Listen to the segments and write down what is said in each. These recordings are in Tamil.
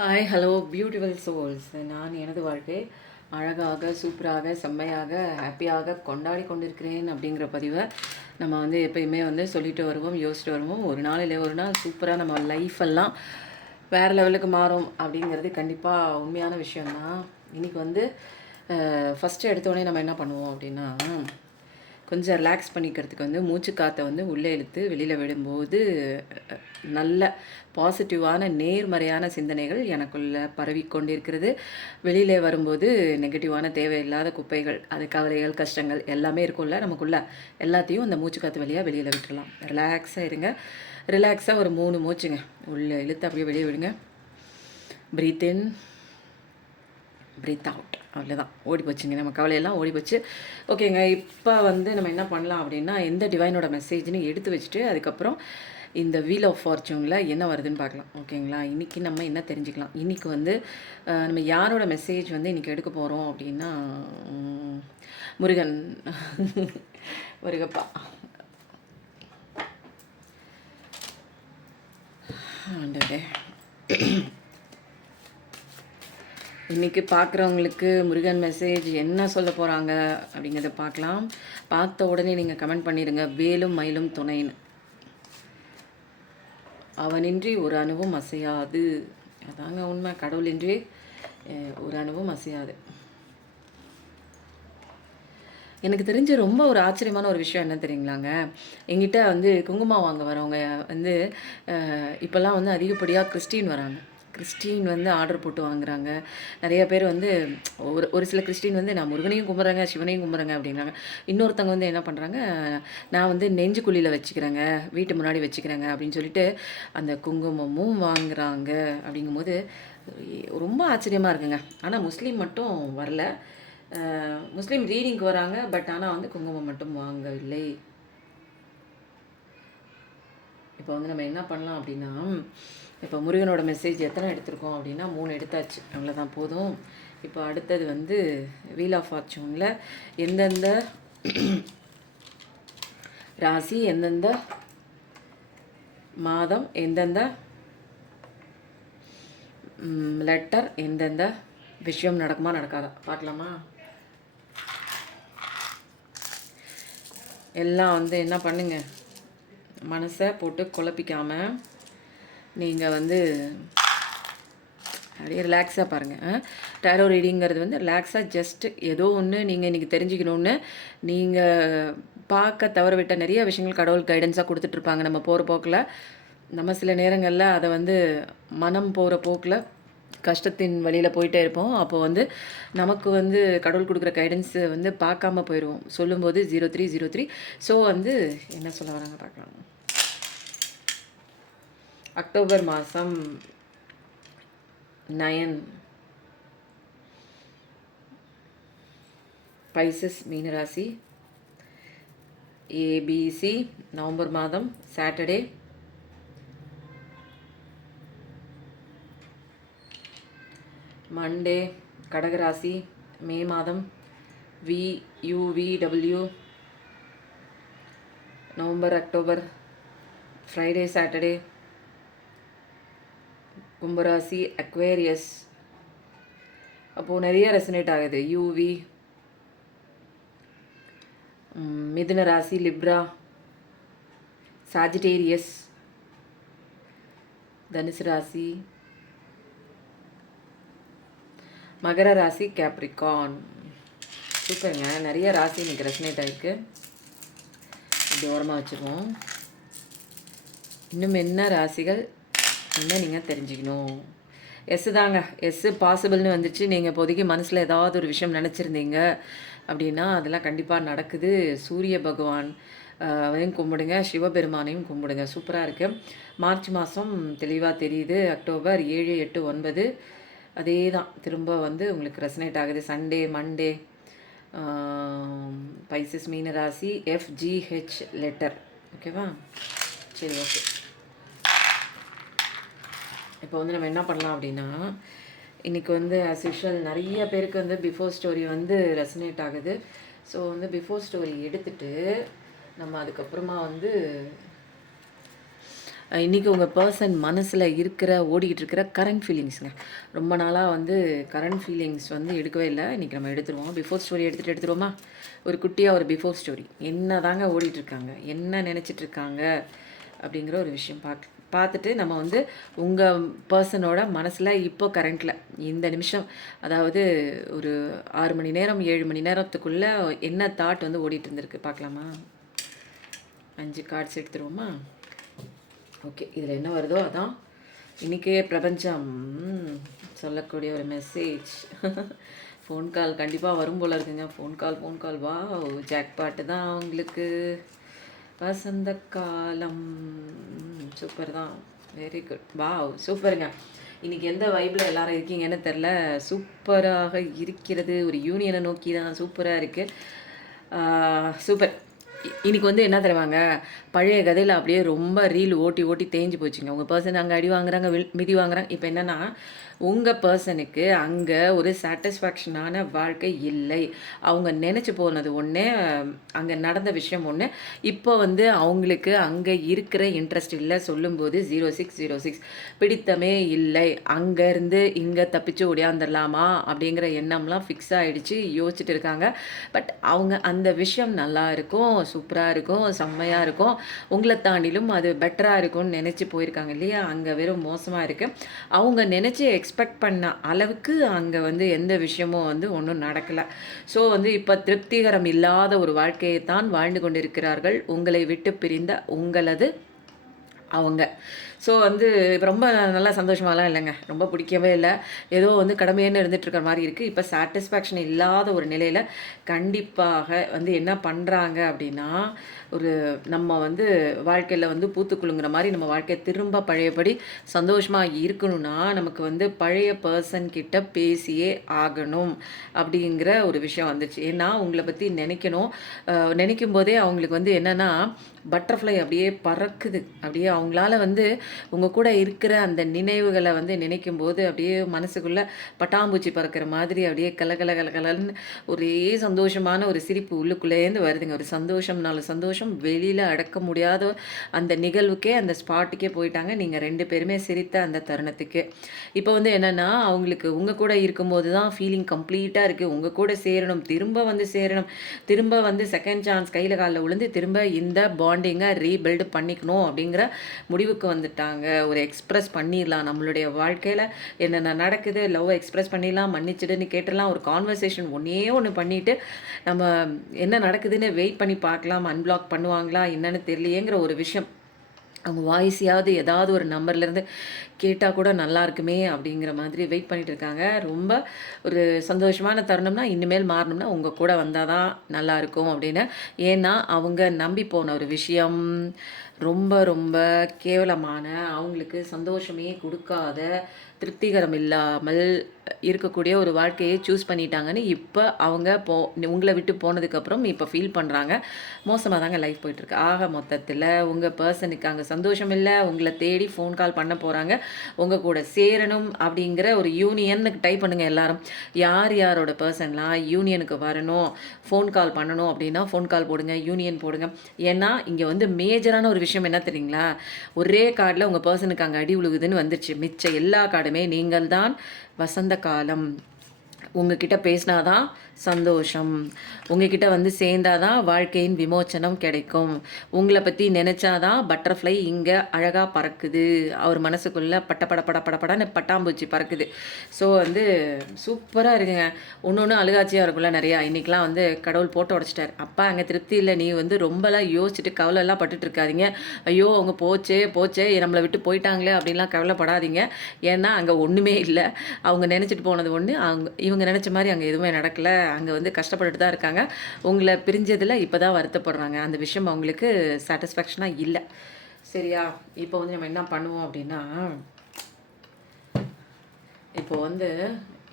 Hi hello beautiful souls. நான் எனது வாழ்க்கை அழகாக சூப்பராக செம்மையாக ஹாப்பியாக கொண்டாடி கொண்டிருக்கிறேன் அப்படிங்கிற பதிவை நம்ம எப்பயுமே சொல்லிட்டு வருவோம், யோசிச்சுட்டு வருவோம். ஒரு நாள் இல்லை ஒரு நாள் சூப்பராக நம்ம லைஃப்பெல்லாம் வேறு லெவலுக்கு மாறும் அப்படிங்கிறது கண்டிப்பாக உண்மையான விஷயந்தான். இன்றைக்கி ஃபஸ்ட்டு எடுத்தோடனே நம்ம என்ன பண்ணுவோம் அப்படின்னா, கொஞ்சம் ரிலாக்ஸ் பண்ணிக்கிறதுக்கு மூச்சு காற்றை உள்ளே இழுத்து வெளியில் விடும்போது நல்ல பாசிட்டிவான நேர்மறையான சிந்தனைகள் எனக்குள்ளே பரவி கொண்டிருக்கிறது. வெளியில் வரும்போது நெகட்டிவான தேவையில்லாத குப்பைகள், அது கவலைகள், கஷ்டங்கள் எல்லாமே இருக்கும்ல நமக்குள்ளே, எல்லாத்தையும் அந்த மூச்சு காற்று வழியாக வெளியில் விட்டுடலாம். ரிலாக்ஸாக இருங்க. ரிலாக்ஸாக ஒரு 3 மூச்சுங்க உள்ளே இழுத்து அப்படியே வெளியே விடுங்க. ப்ரீத் இன், ப்ரீத் அவுட். அவ்வளோதான், ஓடி போச்சுங்க, நம்ம கவலையெல்லாம் ஓடி போச்சு. ஓகேங்க, இப்போ நம்ம என்ன பண்ணலாம் அப்படின்னா, எந்த டிவைனோட மெசேஜ்னு எடுத்து வச்சுட்டு அதுக்கப்புறம் இந்த வீல் ஆஃப் ஃபார்ச்சூனில் என்ன வருதுன்னு பார்க்கலாம். ஓகேங்களா, இன்றைக்கி நம்ம என்ன தெரிஞ்சுக்கலாம். இன்றைக்கி நம்ம யாரோட மெசேஜ் இன்றைக்கி எடுக்க போகிறோம் அப்படின்னா, முருகன் முருகப்பா ஆண்டவரே. இன்றைக்கி பார்க்குறவங்களுக்கு முருகன் மெசேஜ் என்ன சொல்ல போகிறாங்க அப்படிங்கிறத பார்க்கலாம். பார்த்த உடனே நீங்கள் கமெண்ட் பண்ணிடுங்க, வேலும் மயிலும் துணைன்னு. அவனின்றி ஒரு அணுவும் அசையாது. அதாங்க உண்மை, கடவுளின்றி ஒரு அணுவும் அசையாது. எனக்கு தெரிஞ்ச ரொம்ப ஒரு ஆச்சரியமான ஒரு விஷயம் என்ன தெரியுங்களாங்க, எங்கிட்ட குங்குமம் வாங்க வரவங்க இப்போல்லாம் அதிகப்படியாக கிறிஸ்டின் வராங்க. கிறிஸ்டின் ஆர்டர் போட்டு வாங்குறாங்க. நிறைய பேர் ஒரு சில கிறிஸ்டின் நான் முருகனையும் கும்பிட்றேங்க, சிவனையும் கும்பிட்றேங்க அப்படிங்கிறாங்க. இன்னொருத்தவங்க என்ன பண்ணுறாங்க, நான் நெஞ்சுக்குழியில் வச்சுக்கிறேங்க, வீட்டு முன்னாடி வச்சுக்கிறேங்க அப்படின்னு சொல்லிட்டு அந்த குங்குமமும் வாங்குறாங்க. அப்படிங்கும்போது ரொம்ப ஆச்சரியமாக இருக்குங்க. ஆனால் முஸ்லீம் மட்டும் வரல. முஸ்லீம் ரீடிங்க்கு வராங்க, பட் ஆனால் குங்குமம் மட்டும் வாங்கவில்லை. இப்போ நம்ம என்ன பண்ணலாம் அப்படின்னா, இப்போ முருகனோட மெசேஜ் எத்தனை எடுத்திருக்கோம் அப்படின்னா 3 எடுத்தாச்சு, அவ்வளோதான் போதும். இப்போ அடுத்தது வீல் ஆஃப் ஃபார்ச்சூனில் எந்தெந்த ராசி, எந்தெந்த மாதம், எந்தெந்த லெட்டர், எந்தெந்த விஷயம் நடக்குமா நடக்காதா பார்க்கலாமா. எல்லாம் என்ன பண்ணுங்க, மனசை போட்டு குழப்பிக்காமல் நீங்கள் அப்படியே ரிலாக்ஸாக பாருங்கள். டேரோ ரீடிங்கிறது ரிலாக்ஸாக ஜஸ்ட்டு ஏதோ ஒன்று நீங்கள் இன்றைக்கி தெரிஞ்சுக்கணுன்னு நீங்கள் பார்க்க தவற விட்ட நிறைய விஷயங்கள் கடவுள் கைடன்ஸாக கொடுத்துட்ருப்பாங்க நம்ம போகிற போக்கில். நம்ம சில நேரங்களில் அதை மனம் போகிற போக்கில் கஷ்டத்தின் வழியில் போயிட்டே இருப்போம். அப்போது நமக்கு கடவுள் கொடுக்குற கைடன்ஸு பார்க்காம போயிடுவோம். சொல்லும்போது 0303. ஸோ என்ன சொல்ல வராங்க பார்க்கலாம். அக்டோபர் மாதம் 9 பைசஸ் மீனராசி, ஏபிசி. நவம்பர் மாதம் சாட்டர்டே. மண்டே கடகராசி. மே மாதம் VUVW. November October Friday Saturday. கும்பராசி அக்வேரியஸ். அப்போது நிறைய ரெசனேட் ஆகுது. யூவி. மிதுன ராசி லிப்ரா, சாஜிடேரியஸ். தனுசு ராசி, மகர ராசி, கேப்ரிகான். சூப்பருங்க, நிறைய ராசி இன்னைக்கு ரெசனேட் ஆகிருக்கு. இப்படி ஓரமாக வச்சுருவோம். இன்னும் என்ன ராசிகள் என்ன நீங்கள் தெரிஞ்சுக்கணும். தாங்க, பாசிபிள்னு வந்துச்சு. நீங்கள் இப்போதைக்கு மனசில் ஏதாவது ஒரு விஷயம் நினச்சிருந்தீங்க அப்படின்னா அதெல்லாம் கண்டிப்பாக நடக்குது. சூரிய பகவான் அதையும் கும்பிடுங்க, சிவபெருமானையும் கும்பிடுங்க. சூப்பராக இருக்குது. மார்ச் மாதம் தெளிவாக தெரியுது. அக்டோபர் 7, 8, 9 அதே தான் திரும்ப உங்களுக்கு ரெசனேட் ஆகுது. சண்டே, மண்டே, பைசஸ் மீனராசி, FGH லெட்டர். ஓகேவா, சரி, ஓகே. இப்போ நம்ம என்ன பண்ணலாம் அப்படின்னா, இன்றைக்கி ஆஸ் யூஷுவல் நிறைய பேருக்கு பிஃபோர் ஸ்டோரி ரெசனேட் ஆகுது. ஸோ பிஃபோர் ஸ்டோரி எடுத்துகிட்டு நம்ம அதுக்கப்புறமா இன்றைக்கி உங்கள் பர்சன் மனசில் இருக்கிற ஓடிக்கிட்டு இருக்கிற கரண்ட் ஃபீலிங்ஸுங்க. ரொம்ப நாளாக வந்து கரண்ட் ஃபீலிங்ஸ் வந்து எடுக்கவே இல்லை. இன்றைக்கி நம்ம எடுத்துருவோம். பிஃபோர் ஸ்டோரி எடுத்துருவோமா? ஒரு குட்டியாக ஒரு பிஃபோர் ஸ்டோரி. என்ன தாங்க ஓடிட்டுருக்காங்க, என்ன நினச்சிட்ருக்காங்க அப்படிங்கிற ஒரு விஷயம் பார்த்துட்டு நம்ம வந்து உங்கள் பர்சனோட மனசில் இப்போ கரண்ட்டில் இந்த நிமிஷம், அதாவது ஒரு 6 மணி நேரம் 7 மணி நேரத்துக்குள்ளே என்ன தாட் வந்து ஓடிட்டு இருந்திருக்கு பார்க்கலாமா? 5 கார்ட்ஸ் எடுத்துருவோமா? ஓகே, இதில் என்ன வருதோ அதான் இன்றைக்கே பிரபஞ்சம் சொல்லக்கூடிய ஒரு மெசேஜ். ஃபோன் கால் கண்டிப்பாக வரும் போல் இருக்குங்க. ஃபோன் கால் வா, ஜாக்பாட்டு தான் அவங்களுக்கு. வசந்த காலம் சூப்பர் தான், வெரி குட், வா சூப்பருங்க. இன்றைக்கி எந்த வைப்பில் எல்லாரும் இருக்கீங்கன்னு தெரில, சூப்பராக இருக்கிறது. ஒரு யூனியனை நோக்கி தான் சூப்பராக இருக்குது. சூப்பர். இன்றைக்கி வந்து என்ன தருவாங்க, பழைய கதையில் அப்படியே ரொம்ப ரீல் ஓட்டி ஓட்டி தேஞ்சு போச்சுங்க. உங்கள் பர்சன் அங்கே அடி வாங்குறாங்க, மிதி வாங்குறாங்க. இப்போ என்னென்னா உங்கள் பர்சனுக்கு அங்கே ஒரு சாட்டிஸ்ஃபேக்ஷனான வாழ்க்கை இல்லை. அவங்க நினச்சி போனது ஒன்று, அங்கே நடந்த விஷயம் ஒன்று. இப்போ வந்து அவங்களுக்கு அங்கே இருக்கிற இன்ட்ரெஸ்ட் இல்லை. சொல்லும்போது 0606 பிடித்தமே இல்லை. அங்கேருந்து இங்கே தப்பிச்சு ஓடியாந்துடலாமா அப்படிங்கிற எண்ணம்லாம் ஃபிக்ஸ் ஆகிடுச்சு. யோசிச்சுட்டு இருக்காங்க. பட் அவங்க அந்த விஷயம் நல்லா இருக்கும், சூப்பராக இருக்கும், செம்மையாக இருக்கும், உங்களை தாண்டிலும் அது பெட்டராக இருக்கும்னு நினச்சி போயிருக்காங்க இல்லையா? அங்கே வெறும் மோசமாக இருக்குது. அவங்க நினச்சி எக்ஸ்பெக்ட் பண்ண அளவுக்கு அங்கே வந்து எந்த விஷயமும் வந்து ஒன்றும் நடக்கலை. ஸோ வந்து இப்போ திருப்திகரம் இல்லாத ஒரு வாழ்க்கையை தான் வாழ்ந்து கொண்டிருக்கிறார்கள், உங்களை விட்டு பிரிந்த உங்களது அவங்க. ஸோ வந்து இப்போ ரொம்ப நல்லா சந்தோஷமாலாம் இல்லைங்க, ரொம்ப பிடிக்கவே இல்லை. ஏதோ வந்து கடமையான இருந்துகிட்ருக்கிற மாதிரி இருக்குது. இப்போ சாட்டிஸ்ஃபேக்ஷன் இல்லாத ஒரு நிலையில் கண்டிப்பாக வந்து என்ன பண்ணுறாங்க அப்படின்னா, ஒரு நம்ம வந்து வாழ்க்கையில் வந்து பூத்துக்குழுங்கிற மாதிரி நம்ம வாழ்க்கையை திரும்ப பழையபடி சந்தோஷமாக இருக்கணும்னா நமக்கு வந்து பழைய பர்சன் கிட்ட பேசியே ஆகணும் அப்படிங்கிற ஒரு விஷயம் வந்துச்சு. ஏன்னா உங்களை பற்றி நினைக்கும் போதே அவங்களுக்கு வந்து என்னென்னா பட்டர்ஃப்ளை அப்படியே பறக்குது. அப்படியே அவங்களால வந்து உங்கள் கூட இருக்கிற அந்த நினைவுகளை வந்து நினைக்கும் போது அப்படியே மனசுக்குள்ளே பட்டாம்பூச்சி பறக்கிற மாதிரி அப்படியே கலகலன்னு ஒரே சந்தோஷமான ஒரு சிரிப்பு உள்ளுக்குள்ளேருந்து வருதுங்க. ஒரு சந்தோஷம்னாலும் சந்தோஷம், வெளியில் அடக்க முடியாத அந்த நிகழ்வுக்கே, அந்த ஸ்பாட்டுக்கே போயிட்டாங்க நீங்கள் 2 பேருமே சிரித்த அந்த தருணத்துக்கு. இப்போ வந்து என்னென்னா அவங்களுக்கு உங்கள் கூட இருக்கும்போது தான் ஃபீலிங் கம்ப்ளீட்டாக இருக்குது. உங்கள் கூட சேரணும், திரும்ப வந்து செகண்ட் சான்ஸ் கையில் காலில் விழுந்து திரும்ப இந்த பாண்டிங்கை ரீபில்டு பண்ணிக்கணும் அப்படிங்கிற முடிவுக்கு வந்துட்டாங்க. ஒரு எக்ஸ்ப்ரெஸ் பண்ணிடலாம், நம்மளுடைய வாழ்க்கையில் என்னென்ன நடக்குது, லவ் எக்ஸ்ப்ரெஸ் பண்ணிடலாம், மன்னிச்சிடுன்னு கேட்டுடலாம். ஒரு கான்வர்சேஷன் ஒன்று பண்ணிவிட்டு நம்ம என்ன நடக்குதுன்னு வெயிட் பண்ணி பார்க்கலாம். அன்பிளாக் பண்ணுவாங்களா என்னன்னு தெரியலையேங்கிற ஒரு விஷயம். அவங்க வாய்ஸையாவது ஏதாவது ஒரு நம்பர்லேருந்து கேட்டால் கூட நல்லா இருக்குமே அப்படிங்கிற மாதிரி வெயிட் பண்ணிகிட்டு இருக்காங்க. ரொம்ப ஒரு சந்தோஷமான தருணம்னா இனிமேல் மாறணும்னா உங்கள் கூட வந்தால் தான் நல்லாயிருக்கும் அப்படின்னு. ஏன்னா அவங்க நம்பி போன ஒரு விஷயம் ரொம்ப ரொம்ப கேவலமான, அவங்களுக்கு சந்தோஷமே கொடுக்காத, திருப்திகரம் இல்லாமல் இருக்கக்கூடிய ஒரு வாழ்க்கையை சூஸ் பண்ணிட்டாங்கன்னு இப்போ அவங்க உங்களை விட்டு போனதுக்கப்புறம் இப்போ ஃபீல் பண்ணுறாங்க. மோசமாக தாங்க லைஃப் போயிட்டுருக்கு. ஆக மொத்தத்தில் உங்கள் பர்சனுக்கு அங்கே சந்தோஷம் இல்லை, உங்களை தேடி ஃபோன் கால் பண்ண போகிறாங்க. உங்கள் கூட சேரணும் அப்படிங்கிற ஒரு யூனியனுக்கு டைப் பண்ணுங்கள் எல்லாரும். யாரோட பர்சன்லாம் யூனியனுக்கு வரணும், ஃபோன் கால் பண்ணணும் அப்படின்னா ஃபோன் கால் போடுங்க, யூனியன் போடுங்க. ஏன்னா இங்கே வந்து மேஜரான ஒரு விஷயம் என்ன தெரியுங்களா? ஒரே கார்டில் உங்கள் பர்சனுக்கு அங்கே அடி உழுகுதுன்னு வந்துருச்சு. மிச்ச எல்லா கார்டுமே நீங்கள் தான் வசந்த காலம். உங்ககிட்ட பேசினாதான் சந்தோஷம், உங்ககிட்ட வந்து சேர்ந்தாதான் வாழ்க்கையின் விமோச்சனம் கிடைக்கும். உங்களை பற்றி நினச்சாதான் பட்டர்ஃப்ளை இங்கே அழகாக பறக்குது. அவர் மனசுக்குள்ளே படன்னு பட்டாம்பூச்சி பறக்குது. ஸோ வந்து சூப்பராக இருக்குங்க. ஒன்று அழுகாட்சியாக இருக்கும்ல நிறையா. இன்றைக்கெலாம் வந்து கடவுள் போட்டு உடச்சிட்டார். அப்பா அங்கே திருப்தி இல்லை, நீ வந்து ரொம்பலாம் யோசிச்சுட்டு கவலைலாம் பட்டுட்டு இருக்காதீங்க. ஐயோ அவங்க போச்சே நம்மளை விட்டு போயிட்டாங்களே அப்படின்லாம் கவலைப்படாதீங்க. ஏன்னா அங்கே ஒன்றுமே இல்லை. அவங்க நினச்சிட்டு போனது ஒன்று, இவங்க நினச்ச மாதிரி அங்கே எதுவுமே நடக்கலை. அங்கே வந்து கஷ்டப்பட்டுட்டு தான் இருக்காங்க. உங்களை பிரிஞ்சதில் இப்போ தான் வருத்தப்படுறாங்க. அந்த விஷயம் அவங்களுக்கு சாட்டிஸ்ஃபேக்ஷனாக இல்லை. சரியா? இப்போ வந்து நம்ம என்ன பண்ணுவோம் அப்படின்னா, இப்போ வந்து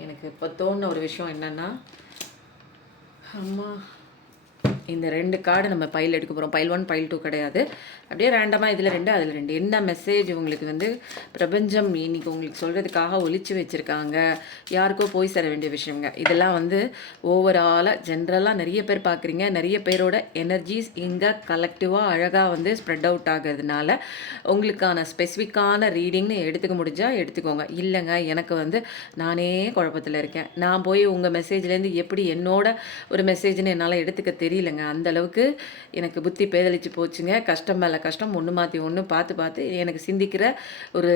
எனக்கு இப்போ தோணுன ஒரு விஷயம் என்னென்னா, அம்மா இந்த 2 கார்டு நம்ம பைல் எடுக்க போகிறோம். பைல் 1 பைல் 2 கிடையாது. அப்படியே ரேண்டமாக இதில் 2 அதில் 2 என்ன மெசேஜ் உங்களுக்கு வந்து பிரபஞ்சம் இன்னைக்கு உங்களுக்கு சொல்கிறதுக்காக ஒழிச்சு வச்சுருக்காங்க, யாருக்கோ போய் சேர வேண்டிய விஷயங்க. இதெல்லாம் வந்து ஓவராலாக ஜென்ரலாக நிறைய பேர் பார்க்குறீங்க. நிறைய பேரோட எனர்ஜிஸ் இங்கே கலெக்டிவாக அழகாக வந்து ஸ்ப்ரெட் அவுட் ஆகிறதுனால உங்களுக்கான ஸ்பெசிஃபிக்கான ரீடிங்னு எடுத்துக்க முடிஞ்சால் எடுத்துக்கோங்க. இல்லைங்க எனக்கு வந்து நானே குழப்பத்தில் இருக்கேன், நான் போய் உங்கள் மெசேஜ்லேருந்து எப்படி என்னோட ஒரு மெசேஜ்னு என்னால் எடுத்துக்க தெரியலங்க, அந்தளவுக்கு எனக்கு புத்தி பேதலிச்சு போச்சுங்க. கஷ்டம் மேலே கஷ்டம் ஒன்று மாற்றி ஒன்று பார்த்து பார்த்து எனக்கு சிந்திக்கிற ஒரு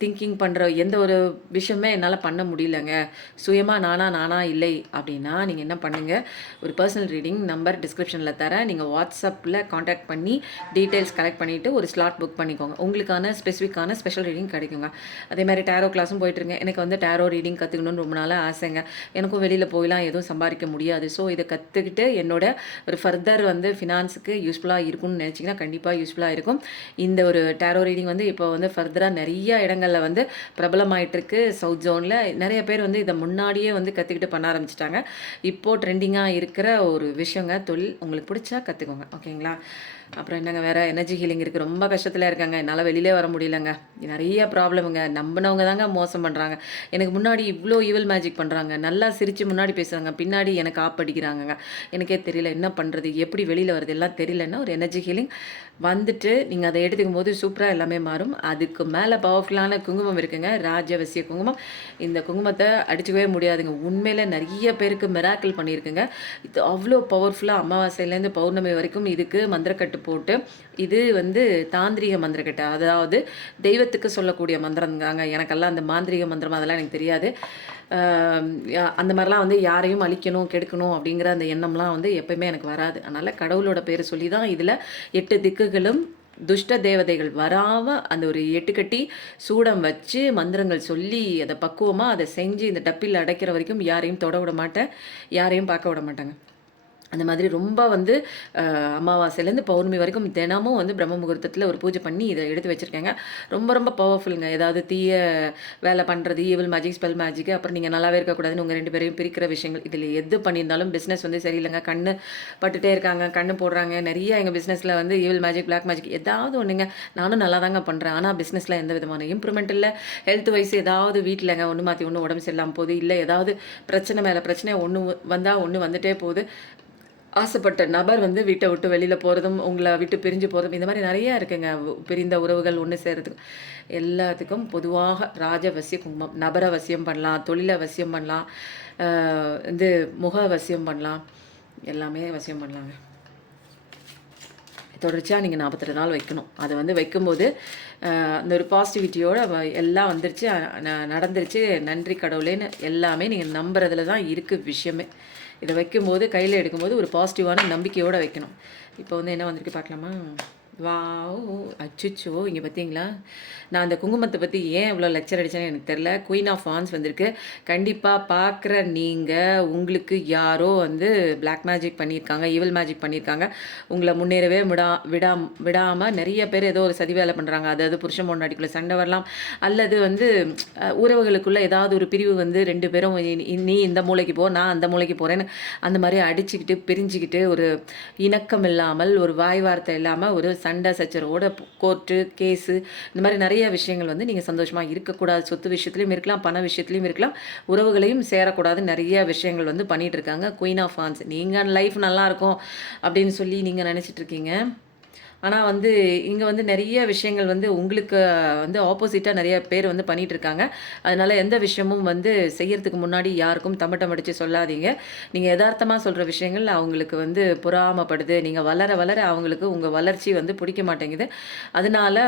திங்கிங் பண்ணுற எந்த ஒரு விஷயமே என்னால் பண்ண முடியலங்க. சுயமாக நானா இல்லை அப்படின்னா நீங்கள் என்ன பண்ணுங்கள், ஒரு பர்சனல் ரீடிங் நம்பர் டிஸ்கிரிப்ஷனில் தரேன். நீங்கள் வாட்ஸ்அப்பில் காண்டாக்ட் பண்ணி டீட்டெயில்ஸ் கலெக்ட் பண்ணிவிட்டு ஒரு ஸ்லாட் புக் பண்ணிக்கோங்க. உங்களுக்கான ஸ்பெசிஃபிக்கான ஸ்பெஷல் ரீடிங் கிடைக்குங்க. அதே மாதிரி டேரோ கிளாஸும் போயிட்டுருங்க. எனக்கு வந்து டேரோ ரீடிங் கற்றுக்கணும்னு ரொம்ப நாளாக ஆசைங்க. எனக்கும் வெளியில் போயெலாம் எதுவும் சம்பாதிக்க முடியாது. ஸோ இதை கற்றுக்கிட்டு என்னோட ஒரு ஃபர்தர் வந்து ஃபினான்ஸுக்கு யூஸ்ஃபுல்லாக இருக்கும்னு நினச்சிங்கன்னா கண்டிப்பாக யூஸ்ஃபுல்லாக இருக்கும். இந்த ஒரு டேரோ ரீடிங் வந்து இப்போ வந்து ஃபர்தராக நிறைய இடங்கள் வந்து பிரபலமாயிட்டிருக்கு. சவுத் ஜோனில் நிறைய பேர் வந்து இதை முன்னாடியே வந்து கற்றுக்கிட்டு பண்ண ஆரம்பிச்சிட்டாங்க. இப்போது ட்ரெண்டிங்காக இருக்கிற ஒரு விஷயங்க தொழில். உங்களுக்கு பிடிச்சா கற்றுக்கோங்க. ஓகேங்களா? அப்புறம் என்னங்க வேறு எனர்ஜி ஹீலிங் இருக்குது. ரொம்ப கஷ்டத்தில் இருக்காங்க, என்னால் வெளியிலே வர முடியலங்க. நிறைய ப்ராப்ளமுங்க. நம்பினவங்க தாங்க மோசம் பண்ணுறாங்க. எனக்கு முன்னாடி இவ்வளோ ஈவில் மேஜிக் பண்ணுறாங்க. நல்லா சிரித்து முன்னாடி பேசுகிறாங்க, பின்னாடி எனக்கு ஆப்படிக்கிறாங்க. எனக்கே தெரியல என்ன பண்ணுறது, எப்படி வெளியில் வருது எல்லாம் தெரியலன்னா ஒரு எனர்ஜி ஹீலிங் வந்துட்டு நீங்கள் அதை எடுத்துக்கும் போது சூப்பராக எல்லாமே மாறும். அதுக்கு மேலே பவர்ஃபுல்லான குங்குமம் இருக்குங்க, ராஜவசிய குங்குமம். இந்த குங்குமத்தை அடிச்சுக்கவே முடியாதுங்க. உண்மையில் நிறைய பேருக்கு மிராக்கிள் பண்ணியிருக்குங்க. இது அவ்வளோ பவர்ஃபுல்லாக அமாவாசையிலேருந்து பௌர்ணமி வரைக்கும் இதுக்கு மந்திரக்கட்டு போட்டு, இது வந்து தாந்திரிக மந்திரக்கட்டு, அதாவது தெய்வத்துக்கு சொல்லக்கூடிய மந்திரம் தாங்க. எனக்கெல்லாம் அந்த மாந்திரிக மந்திரம் அதெல்லாம் எனக்கு தெரியாது. அந்த மாதிரிலாம் வந்து யாரையும் அழிக்கணும் கெடுக்கணும் அப்படிங்கிற அந்த எண்ணம்லாம் வந்து எப்பயுமே எனக்கு வராது. அதனால் கடவுளோட பேர் சொல்லி தான் இதில் 8 திக்குகளும் துஷ்ட தேவதைகள் வராமல் அந்த ஒரு 8 கட்டி சூடம் வச்சு மந்திரங்கள் சொல்லி அதை பக்குவமாக அதை செஞ்சு இந்த டப்பில் அடைக்கிற வரைக்கும் யாரையும் தொட விட மாட்டேன், யாரையும் பார்க்க விட மாட்டாங்க. அந்த மாதிரி ரொம்ப வந்து அமாவாசையிலேருந்து பௌர்ணமி வரைக்கும் தினமும் வந்து பிரம்ம முகூர்த்தத்தில் ஒரு பூஜை பண்ணி இதை எடுத்து வச்சுருக்கேங்க. ரொம்ப ரொம்ப பவர்ஃபுல்லுங்க. ஏதாவது தீய வேலை பண்ணுறது, ஈவில் மேஜிக், ஸ்பெல் மேஜிக், அப்புறம் நீங்கள் நல்லாவே இருக்கக்கூடாதுன்னு உங்கள் 2 பேரையும் பிரிக்கிற விஷயங்கள், இதில் எது பண்ணியிருந்தாலும் பிஸ்னஸ் வந்து சரியில்லைங்க. கண்ணு பட்டுட்டே இருக்காங்க, கண்ணு போடுறாங்க. நிறைய எங்கள் பிஸ்னஸில் வந்து ஈவில் மேஜிக், பிளாக் மேஜிக் ஏதாவது ஒன்றுங்க. நானும் நல்லா தாங்க பண்ணுறேன், ஆனால் பிஸ்னஸில் எந்த விதமான இம்ப்ரூவ்மெண்ட் இல்லை. ஹெல்த் வைஸ் ஏதாவது வீட்டிலங்க ஒன்று மாற்றி ஒன்று உடம்பு சரியில்லாமல் போகுது, இல்லை ஏதாவது பிரச்சனை மேலே பிரச்சனை ஒன்று வந்தால் ஒன்று வந்துட்டே போகுது. ஆசைப்பட்ட நபர் வந்து வீட்டை விட்டு வெளியில் போகிறதும், உங்களை விட்டு பிரிஞ்சு போகிறதும், இந்த மாதிரி நிறையா இருக்குங்க. பிரிந்த உறவுகள் ஒன்று சேர்கிறதுக்கு எல்லாத்துக்கும் பொதுவாக ராஜவசிய குங்குமம். நபரை வசியம் பண்ணலாம், தொழிலை வசியம் பண்ணலாம், வந்து முக வசியம் பண்ணலாம், எல்லாமே வசியம் பண்ணலாங்க. தொடர்ச்சியாக நீங்கள் 42 நாள் வைக்கணும். அதை வந்து வைக்கும்போது அந்த ஒரு பாசிட்டிவிட்டியோட எல்லாம் வந்துருச்சு, நடந்துருச்சு, நன்றி கடவுளேன்னு எல்லாமே நீங்கள் நம்புறதுல தான் இருக்குது விஷயமே. இதை வைக்கும்போது கையில் எடுக்கும்போது ஒரு பாசிட்டிவான நம்பிக்கையோடு வைக்கணும். இப்போ வந்து என்ன வந்திருக்கு பார்க்கலாமா? வாவ்! அச்சச்சோ! இங்கே பார்த்தீங்களா? நான் அந்த குங்குமத்தை பற்றி ஏன் இவ்வளோ லெக்சர் அடித்தேன்னு எனக்கு தெரில. குயின் ஆஃப் வாண்ட்ஸ் வந்திருக்கு. கண்டிப்பாக பார்க்குற நீங்கள், உங்களுக்கு யாரோ வந்து பிளாக் மேஜிக் பண்ணியிருக்காங்க, ஈவில் மேஜிக் பண்ணியிருக்காங்க. உங்களை முன்னேறவே விடாமல் நிறைய பேர் ஏதோ ஒரு சதி வேலை பண்ணுறாங்க. அதாவது புருஷன் பொண்டாட்டிக்குள்ளே சண்டை வரலாம், அல்லது வந்து உறவுகளுக்குள்ளே ஏதாவது ஒரு பிரிவு வந்து 2 பேரும் நீ இந்த மூளைக்கு போ, நான் அந்த மூளைக்கு போகிறேன்னு அந்த மாதிரி அடிச்சுக்கிட்டு பிரிஞ்சுக்கிட்டு ஒரு இணக்கம் இல்லாமல், ஒரு வாய் வார்த்தை இல்லாமல், ஒரு சண்டை சச்சரவோட கோர்ட்டு கேஸு இந்த மாதிரி நிறைய விஷயங்கள் வந்து நீங்கள் சந்தோஷமாக இருக்கக்கூடாது. சொத்து விஷயத்துலையும் இருக்கலாம், பண விஷயத்துலையும் இருக்கலாம், உறவுகளையும் சேரக்கூடாது. நிறைய விஷயங்கள் வந்து பண்ணிகிட்டு இருக்காங்க. Queen of wands. நீங்கள் லைஃப் நல்லாயிருக்கும் அப்படின்னு சொல்லி நீங்கள் நினச்சிட்ருக்கீங்க. ஆனால் வந்து இங்கே வந்து நிறைய விஷயங்கள் வந்து உங்களுக்கு வந்து ஆப்போசிட்டாக நிறைய பேர் வந்து பண்ணிகிட்ருக்காங்க. அதனால் எந்த விஷயமும் வந்து செய்கிறதுக்கு முன்னாடி யாருக்கும் தம்பட்டம் அடித்து சொல்லாதீங்க. நீங்கள் யதார்த்தமாக சொல்கிற விஷயங்கள் அவங்களுக்கு வந்து பொறாமப்படுது. நீங்கள் வளர வளர அவங்களுக்கு உங்கள் வளர்ச்சி வந்து பிடிக்க மாட்டேங்குது. அதனால்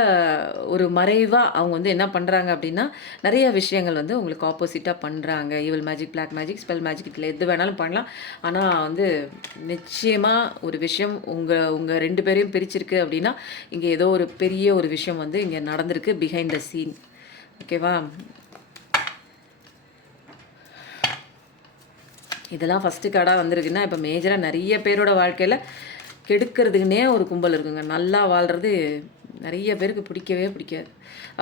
ஒரு மறைவாக அவங்க வந்து என்ன பண்ணுறாங்க அப்படின்னா நிறைய விஷயங்கள் வந்து உங்களுக்கு ஆப்போசிட்டாக பண்ணுறாங்க. Evil magic, black magic, spell magic, இதில் எது வேணாலும் பண்ணலாம். ஆனால் வந்து நிச்சயமாக ஒரு விஷயம் உங்கள் 2 பேரையும் பிரிச்சிருக்கு அப்படின்னா இங்கே ஏதோ ஒரு பெரிய ஒரு விஷயம் வந்து இங்கே நடந்திருக்கு பிஹைண்ட் த சீன். ஓகேவா? இதெல்லாம் ஃபஸ்ட்டு கார்டாக வந்திருக்குன்னா இப்போ மேஜராக நிறைய பேரோட வாழ்க்கையில் கெடுக்கிறதுக்குன்னே ஒரு கும்பல் இருக்குங்க. நல்லா வாழ்கிறது நிறைய பேருக்கு பிடிக்கவே பிடிக்காது.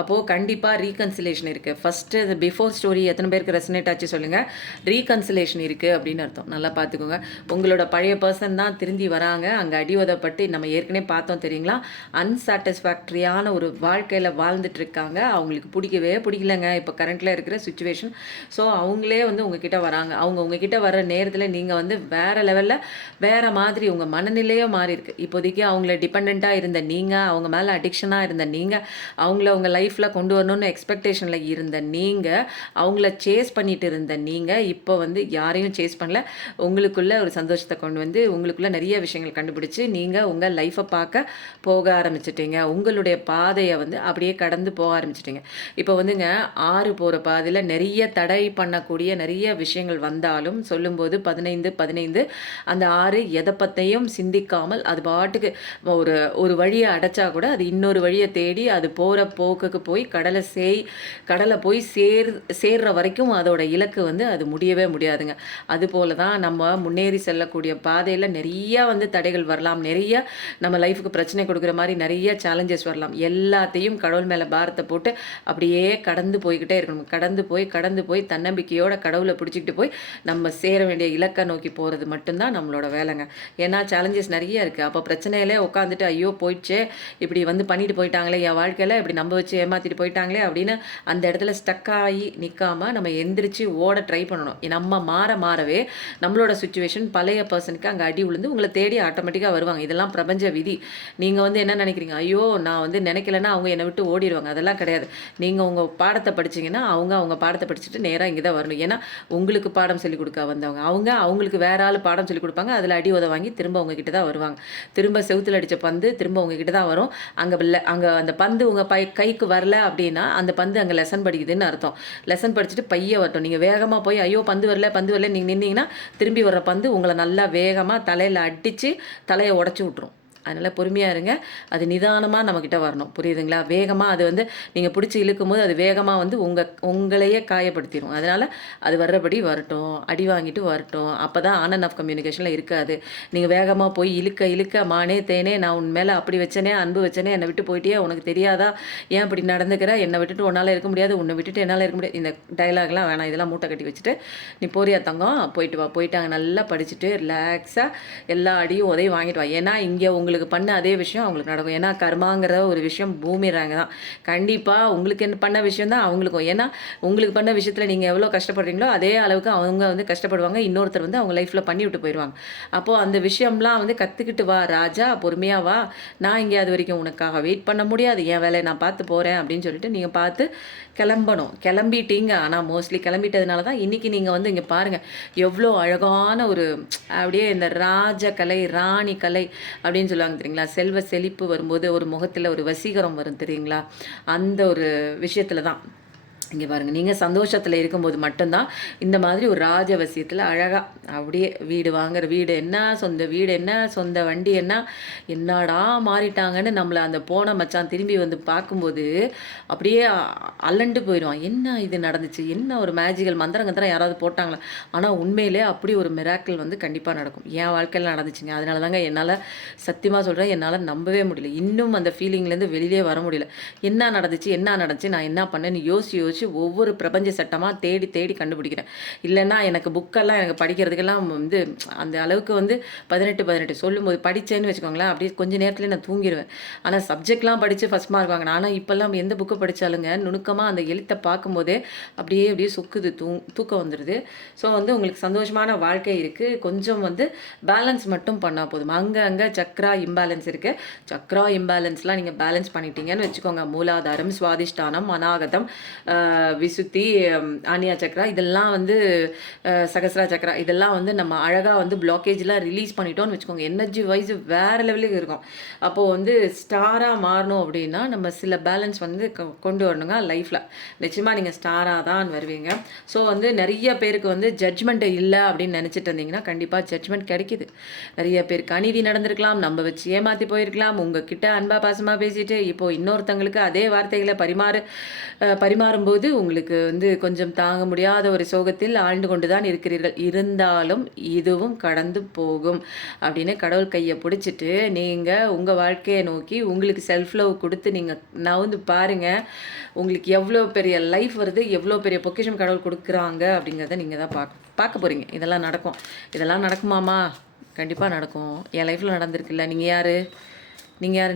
அப்போது கண்டிப்பாக ரீகன்சிலேஷன் இருக்குது. ஃபஸ்ட்டு அது பிஃபோர் ஸ்டோரி எத்தனை பேருக்கு ரெசனேட் ஆச்சு சொல்லுங்கள். ரீகன்சிலேஷன் இருக்குது அப்படின்னு அர்த்தம். நல்லா பார்த்துக்கோங்க. உங்களோட பழைய பர்சன் தான் திரும்பி வராங்க. அங்கே அடி உதப்பட்டு நம்ம ஏற்கனவே பார்த்தோம் தெரியுங்களா, அன்சாட்டிஸ்ஃபேக்ட்ரியான ஒரு வாழ்க்கையில் வாழ்ந்துட்டுருக்காங்க. அவங்களுக்கு பிடிக்கவே பிடிக்கலங்க இப்போ கரண்ட்டில் இருக்கிற சுச்சுவேஷன். ஸோ அவங்களே வந்து உங்ககிட்ட வராங்க. அவங்க உங்ககிட்ட வர நேரத்தில் நீங்கள் வந்து வேறு லெவலில் வேறு மாதிரி உங்கள் மனநிலையே மாறி இருக்குது. இப்போதைக்கு அவங்கள டிபெண்ட்டாக இருந்த நீங்கள், அவங்க மேலே அடிக்ஷனாக இருந்த நீங்கள், அவங்கள உங்கள் லைஃப்பில் கொண்டு வரணும்னு எக்ஸ்பெக்டேஷனில் இருந்த நீங்கள், அவங்கள சேஸ் பண்ணிட்டு இருந்த நீங்கள், இப்போ வந்து யாரையும் சேஸ் பண்ணல. உங்களுக்குள்ள ஒரு சந்தோஷத்தை கொண்டு வந்து உங்களுக்குள்ள நிறைய விஷயங்கள் கண்டுபிடிச்சி நீங்கள் உங்கள் லைஃப்பை பார்க்க போக ஆரம்பிச்சிட்டிங்க. உங்களுடைய பாதையை வந்து அப்படியே கடந்து போக ஆரம்பிச்சிட்டிங்க. இப்போ வந்துங்க ஆறு போகிற பாதையில் நிறைய தடை பண்ணக்கூடிய நிறைய விஷயங்கள் வந்தாலும் சொல்லும்போது 15 அந்த ஆறு எதை பற்றியும் சிந்திக்காமல் அது பாட்டுக்கு ஒரு வழியை அடைச்சா கூட அது இன்னொரு வழியை தேடி அது போகிற போக்குக்கு போய் கடலை போய் சேர்ற வரைக்கும் அதோட இலக்கு வந்து அது முடியவே முடியாதுங்க. அதுபோல தான் நம்ம முன்னேறி செல்லக்கூடிய பாதையில் நிறைய வந்து தடைகள் வரலாம். நிறைய நம்ம லைஃபுக்கு பிரச்சனை கொடுக்குற மாதிரி நிறைய சேலஞ்சஸ் வரலாம். எல்லாத்தையும் கடவுள் மேலே பாரத்தை போட்டு அப்படியே கடந்து போய்கிட்டே இருக்கணும். கடந்து போய் தன்னம்பிக்கையோட கடவுளை பிடிச்சிக்கிட்டு போய் நம்ம சேர வேண்டிய இலக்கை நோக்கி போகிறது மட்டும்தான் நம்மளோட வேலைங்க. ஏன்னா சேலஞ்சஸ் நிறைய இருக்குது. அப்போ பிரச்சனையிலே உட்காந்துட்டு ஐயோ போயிடுச்சே, இப்படி வந்து பண்ணிட்டு போயிட்டாங்களே, என் வாழ்க்கையில் இப்படி நம்ப வச்சு ஏமாற்றிட்டு போயிட்டாங்களே அப்படின்னு அந்த இடத்துல ஸ்டக்காகி நிற்காமல் நம்ம எந்திரிச்சு ஓட ட்ரை பண்ணணும். நம்ம மாறவே நம்மளோட சுச்சுவேஷன் பழைய பர்சனுக்கு அங்கே அடி விழுந்து உங்களை தேடி ஆட்டோமேட்டிக்காக வருவாங்க. இதெல்லாம் பிரபஞ்ச விதி. நீங்கள் வந்து என்ன நினைக்கிறீங்க, ஐயோ நான் வந்து நினைக்கலன்னா அவங்க என்னை விட்டு ஓடிடுவாங்க. அதெல்லாம் கிடையாது. நீங்கள் உங்கள் பாடத்தை படிச்சிங்கன்னா அவங்க பாடத்தை படிச்சுட்டு நேராக இங்கே தான் வரணும். ஏன்னா உங்களுக்கு பாடம் சொல்லிக் கொடுக்க வந்தவங்க அவங்களுக்கு வேற ஆள் பாடம் சொல்லிக் கொடுப்பாங்க. அதில் அடி உத வாங்கி திரும்ப உங்ககிட்ட தான் வருவாங்க. திரும்ப செவுத்தில் அடித்த பந்து திரும்ப உங்ககிட்ட தான் வரும். அங்கே அந்த பந்து உங்கள் கைக்கு வரல அப்படின்னா அந்த பந்து அங்கே லெசன் படிக்குதுன்னு அர்த்தம். லெசன் படிச்சுட்டு பைய வரட்டும். நீங்கள் வேகமாக போய் ஐயோ பந்து வரல நீங்கள் நின்னீங்கன்னா திரும்பி வர்ற பந்து உங்களை நல்லா வேகமாக தலையில் அடித்து தலையை உடச்சி விட்ரும். அதனால் பொறுமையாக இருங்க. அது நிதானமாக நம்மக்கிட்ட வரணும். புரியுதுங்களா? வேகமாக அது வந்து நீங்கள் பிடிச்சி இழுக்கும் போது அது வேகமாக வந்து உங்களையே காயப்படுத்திடும். அதனால் அது வர்றபடி வரட்டும், அடி வாங்கிட்டு வரட்டும். அப்போ தான் ஆன் அண்ட் ஆஃப் கம்யூனிகேஷனில் இருக்காது. நீங்கள் வேகமாக போய் இழுக்க மானே தேனே நான் உன் மேலே அப்படி வச்சனே அன்பு வச்சனே என்னை விட்டு போயிட்டே உனக்கு தெரியாதா, ஏன் அப்படி நடந்துக்கிற, என்னை விட்டுட்டு உன்னால் இருக்க முடியாது, உன்னை விட்டுட்டு என்னால் இருக்க முடியாது. இந்த டைலாக்லாம் வேணாம். இதெல்லாம் மூட்டை கட்டி வச்சுட்டு நீ போறியா தங்கம், போயிட்டு வா. போயிட்டாங்க நல்லா படிச்சுட்டு ரிலாக்ஸாக எல்லா அடியும் உதவி வாங்கிட்டு வா. ஏன்னா இங்கே உங்களுக்கு பண்ண அதே விஷயம் அவங்களுக்கு நடக்கும். ஏன்னா கர்மாங்கிற ஒரு விஷயம் பூமிறாங்க தான். கண்டிப்பாக உங்களுக்கு என்ன பண்ண விஷயம் தான் அவங்களுக்கும். ஏன்னா உங்களுக்கு பண்ண விஷயத்தில் நீங்கள் எவ்வளோ கஷ்டப்படுறீங்களோ அதே அளவுக்கு அவங்க வந்து கஷ்டப்படுவாங்க. இன்னொருத்தர் வந்து அவங்க லைஃப்பில் பண்ணி விட்டு போயிடுவாங்க. அப்போது அந்த விஷயம்லாம் வந்து கற்றுக்கிட்டு வா ராஜா, பொறுமையாக வா. நான் இங்கே அது வரைக்கும் உனக்காக வெயிட் பண்ண முடியாது, என் வேலையை நான் பார்த்து போகிறேன் அப்படின்னு சொல்லிட்டு நீங்கள் பார்த்து கிளம்பிட்டீங்க. ஆனால் மோஸ்ட்லி கிளம்பிட்டதுனால தான் இன்றைக்கி நீங்கள் வந்து இங்கே பாருங்கள் எவ்வளோ அழகான ஒரு அப்படியே இந்த ராஜகலை ராணி கலை அப்படின்னு சொல்லுவாங்க தெரியுங்களா. செல்வ செழிப்பு வரும்போது ஒரு முகத்தில் ஒரு வசீகரம் வரும் தெரியுங்களா. அந்த ஒரு விஷயத்தில் தான் இங்கே பாருங்கள், நீங்கள் சந்தோஷத்தில் இருக்கும்போது மட்டும்தான் இந்த மாதிரி ஒரு ராஜவசியத்தில் அழகாக அப்படியே வீடு என்ன சொந்த வண்டி என்னடா மாறிட்டாங்கன்னு நம்மளை அந்த போன மச்சான் திரும்பி வந்து பார்க்கும்போது அப்படியே அல்லண்டு போயிடுவான். என்ன இது நடந்துச்சு, என்ன ஒரு மேஜிக்கல் மந்திரங்கத்திரம் யாராவது போட்டாங்களா. ஆனால் உண்மையிலே அப்படி ஒரு மிராக்கிள் வந்து கண்டிப்பாக நடக்கும். என் வாழ்க்கையில் நடந்துச்சுங்க. அதனால தாங்க என்னால் சத்தியமாக சொல்கிறேன், என்னால் நம்பவே முடியல. இன்னும் அந்த ஃபீலிங்லேருந்து வெளியே வர முடியல. என்ன நடந்துச்சு நான் என்ன பண்ணேன்னு யோசிச்சு ஒவ்வொரு பிரபஞ்ச சட்டமாக தேடி கண்டுபிடிக்கிறேன். இல்லைன்னா எனக்கு புக்கெல்லாம் எனக்கு படிக்கிறதுக்கெல்லாம் வந்து அந்த அளவுக்கு வந்து 18 சொல்லும்போது படித்தேன்னு வச்சுக்கோங்களேன், அப்படியே கொஞ்சம் நேரத்தில் நான் தூங்கிடுவேன். ஆனால் சப்ஜெக்ட்லாம் படித்து ஃபஸ்ட் மார்க் வாங்கினேன். ஆனால் இப்போல்லாம் எந்த புக்கை படித்தாலுங்க நுணுக்கமாக அந்த எழுத்தை பார்க்கும்போதே அப்படியே சொக்குது, தூக்கம் வந்துடுது. ஸோ வந்து உங்களுக்கு சந்தோஷமான வாழ்க்கை இருக்குது. கொஞ்சம் வந்து பேலன்ஸ் மட்டும் பண்ணால் போதும். அங்கே சக்ரா இம்பேலன்ஸ் இருக்குது. சக்ரா இம்பேலன்ஸ்லாம் நீங்கள் பேலன்ஸ் பண்ணிட்டீங்கன்னு வச்சுக்கோங்க. மூலாதாரம், சுவாதிஷ்டானம், அநாகதம், விசுத்தி, ஆனியா சக்ரா, இதெல்லாம் வந்து சகஸ்ரா சக்ரா, இதெல்லாம் வந்து நம்ம அழகாக வந்து பிளாக்கேஜ்லாம் ரிலீஸ் பண்ணிட்டோம்னு வச்சுக்கோங்க. எனர்ஜி வைஸ் வேறு லெவலுக்கு இருக்கும். அப்போது வந்து ஸ்டாராக மாறணும் அப்படின்னா நம்ம சில பேலன்ஸ் வந்து கொண்டு வரணுங்க லைஃப்பில். நிச்சயமாக நீங்கள் ஸ்டாராக தான் வருவீங்க. ஸோ வந்து நிறைய பேருக்கு வந்து ஜட்ஜ்மெண்ட் இல்லை அப்படின்னு நினச்சிட்டு இருந்தீங்கன்னா கண்டிப்பாக ஜட்ஜ்மெண்ட் கிடைக்கிது. நிறைய பேருக்கு அநீதி நடந்திருக்கலாம், நம்ம வச்சு ஏமாற்றி போயிருக்கலாம். உங்ககிட்ட அன்பா பாசமாக பேசிட்டு இப்போது இன்னொருத்தங்களுக்கு அதே வார்த்தைகளை பரிமாறும்போது இப்போது உங்களுக்கு வந்து கொஞ்சம் தாங்க முடியாத ஒரு சோகத்தில் ஆழ்ந்து கொண்டு தான் இருக்கிறீர்கள். இருந்தாலும் இதுவும் கடந்து போகும் அப்படின்னு கடவுள் கையை பிடிச்சிட்டு நீங்கள் உங்கள் வாழ்க்கையை நோக்கி உங்களுக்கு செல்ஃப் லவ் கொடுத்து நீங்கள் நவுந்து பாருங்கள். உங்களுக்கு எவ்வளோ பெரிய லைஃப் வருது, எவ்வளோ பெரிய பொக்கிஷம் கடவுள் கொடுக்குறாங்க அப்படிங்கிறத நீங்கள் தான் பார்க்க போகிறீங்க. இதெல்லாம் நடக்கும். இதெல்லாம் நடக்குமாமா? கண்டிப்பாக நடக்கும். என் லைஃப்பில் நடந்திருக்குல்ல. நீங்கள் யார்?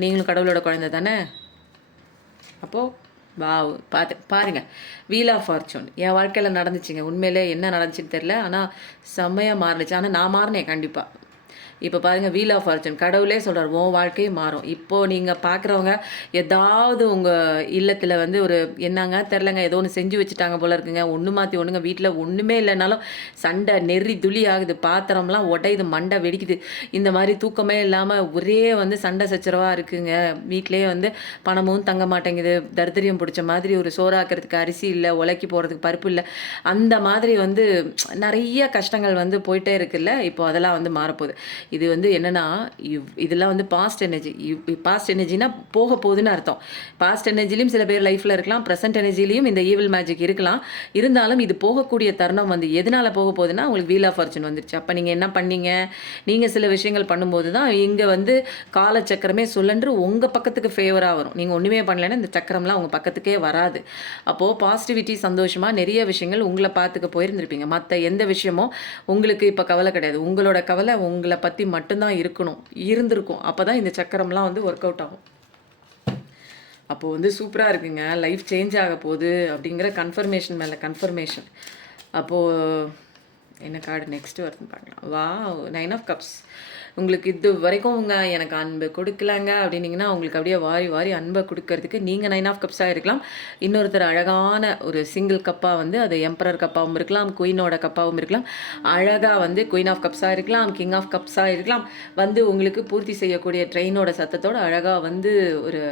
நீங்களும் கடவுளோட குழந்தை தானே. அப்போது வாவ் பாருங்கள். வீல் ஆஃப் ஃபார்ச்சூன் என் வாழ்க்கையில் நடந்துச்சுங்க. உண்மையிலே என்ன நடந்துச்சுன்னு தெரில, ஆனால் செம்மையாக மாறுனுச்சு. ஆனால் நான் மாறினேன் கண்டிப்பாக. இப்போ பாருங்கள், வீல் ஆஃப் ஃபார்ச்சூன் கடவுளே சொல்கிறார், உன் வாழ்க்கையும் மாறும். இப்போது நீங்கள் பார்க்குறவங்க ஏதாவது உங்கள் இல்லத்தில் வந்து ஒரு என்னங்க தெரிலங்க, ஏதோ ஒன்று செஞ்சு வச்சுட்டாங்க போல இருக்குங்க, ஒன்று மாற்றி ஒன்றுங்க, வீட்டில் ஒன்றுமே இல்லைனாலும் சண்டை நெறி துளி ஆகுது, பாத்திரம்லாம் உடையுது, மண்டை வெடிக்குது, இந்த மாதிரி தூக்கமே இல்லாமல் ஒரே வந்து சண்டை சச்சரவாக இருக்குங்க. வீட்டிலேயே வந்து பணமும் தங்க மாட்டேங்குது, தரித்திரியம் பிடிச்ச மாதிரி, ஒரு சோறாக்கிறதுக்கு அரிசி இல்லை, உலக்கி போகிறதுக்கு பருப்பு இல்லை, அந்த மாதிரி வந்து நிறைய கஷ்டங்கள் வந்து போயிட்டே இருக்குல்ல. இப்போ அதெல்லாம் வந்து மாறப்போகுது. இது வந்து என்னென்னா, இதெல்லாம் வந்து பாஸ்ட் எனர்ஜி. பாஸ்ட் எனர்ஜினா போக போகுதுன்னு அர்த்தம். பாஸ்ட் எனர்ஜிலையும் சில பேர் லைஃப்பில் இருக்கலாம், ப்ரெசென்ட் எனர்ஜிலையும் இந்த ஈவில் மேஜிக் இருக்கலாம். இருந்தாலும் இது போகக்கூடிய தருணம் வந்து எதனால் போக போகுதுன்னா, உங்களுக்கு வீல் ஆஃப் ஃபார்ச்சூன் வந்துருச்சு. அப்போ நீங்கள் என்ன பண்ணீங்க? நீங்கள் சில விஷயங்கள் பண்ணும்போது தான் இங்கே வந்து காலச்சக்கரமே சுழன்று உங்கள் பக்கத்துக்கு ஃபேவராக வரும். நீங்கள் ஒன்றுமே பண்ணலைன்னா இந்த சக்கரம்லாம் உங்கள் பக்கத்துக்கே வராது. அப்போது பாசிட்டிவிட்டி, சந்தோஷமாக நிறைய விஷயங்கள் உங்களை பார்த்துக்க போயிருந்துருப்பீங்க. மற்ற எந்த விஷயமும் உங்களுக்கு இப்போ கவலை கிடையாது. உங்களோட கவலை உங்களை பற்றி மட்டும்தான் இருந்திருக்கும். அப்போ தான் இந்த சக்கரம்லாம் வந்து ஒர்க் அவுட் ஆகும். அப்போது வந்து சூப்பராக இருக்குங்க. லைஃப் சேஞ்ச் ஆக போகுது அப்படிங்கிற கன்ஃபர்மேஷன் மேலே கன்ஃபர்மேஷன். அப்போது என்ன கார்டு நெக்ஸ்ட் வருதுன்னு பார்க்கலாம். வா 9 ஆஃப் கப்ஸ். உங்களுக்கு இது வரைக்கும் எனக்கு அன்பு கொடுக்கலாங்க அப்படின்னீங்கன்னா, உங்களுக்கு அப்படியே வாரி வாரி அன்பை கொடுக்கறதுக்கு நீங்கள் 9 ஆஃப் கப்ஸாக இருக்கலாம். இன்னொருத்தர் அழகான ஒரு சிங்கிள் கப்பாக வந்து அது எம்பரர் கப்பாகவும் இருக்கலாம், குயினோட கப்பாகவும் இருக்கலாம். அழகாக வந்து குயின் ஆஃப் கப்ஸாக இருக்கலாம், கிங் ஆஃப் கப்ஸாக இருக்கலாம். வந்து உங்களுக்கு பூர்த்தி செய்யக்கூடிய ட்ரெயினோட சத்தத்தோடு அழகாக வந்து ஒரு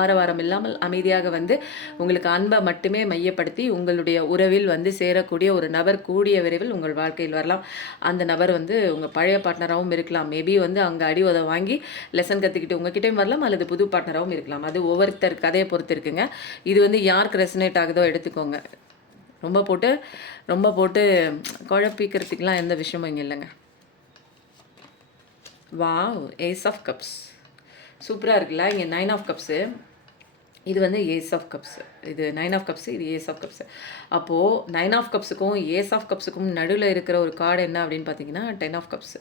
ஆரவாரம் இல்லாமல் அமைதியாக வந்து உங்களுக்கு அன்பை மட்டுமே மையப்படுத்தி உங்களுடைய உறவில் வந்து சேரக்கூடிய ஒரு நபர் கூடிய விரைவில் உங்கள் வாழ்க்கையில் வரலாம். அந்த நபர் வந்து உங்கள் பழைய பார்ட்னராகவும் இருக்கலாம். மேபி வந்து அங்கே அடி உதை வாங்கி லெசன் கற்றுக்கிட்டு உங்ககிட்டையும் வரலாம், அல்லது புது பார்ட்னராகவும் இருக்கலாம். அது ஒவ்வொருத்தர் கதையை பொறுத்து இருக்குங்க. இது வந்து யாருக்கு ரெசனேட் ஆகுதோ எடுத்துக்கோங்க. ரொம்ப போட்டு குழப்பிக்கிறதுக்கெலாம் எந்த விஷயமும் இங்கே இல்லைங்க. வாவ், ஏஸ் ஆஃப் கப்ஸ் சூப்பராக இருக்குல்ல. இங்கே 9 ஆஃப் கப்ஸு, இது வந்து ஏஸ் ஆஃப் கப்ஸ். இது 9 ஆஃப் கப்ஸு, இது ஏஸ் ஆஃப் கப்ஸு. அப்போது 9 ஆஃப் கப்ஸுக்கும் ஏஸ் ஆஃப் கப்ஸுக்கும் நடுவில் இருக்கிற ஒரு கார்டு என்ன அப்படின்னு பார்த்தீங்கன்னா 10 ஆஃப் கப்ஸு.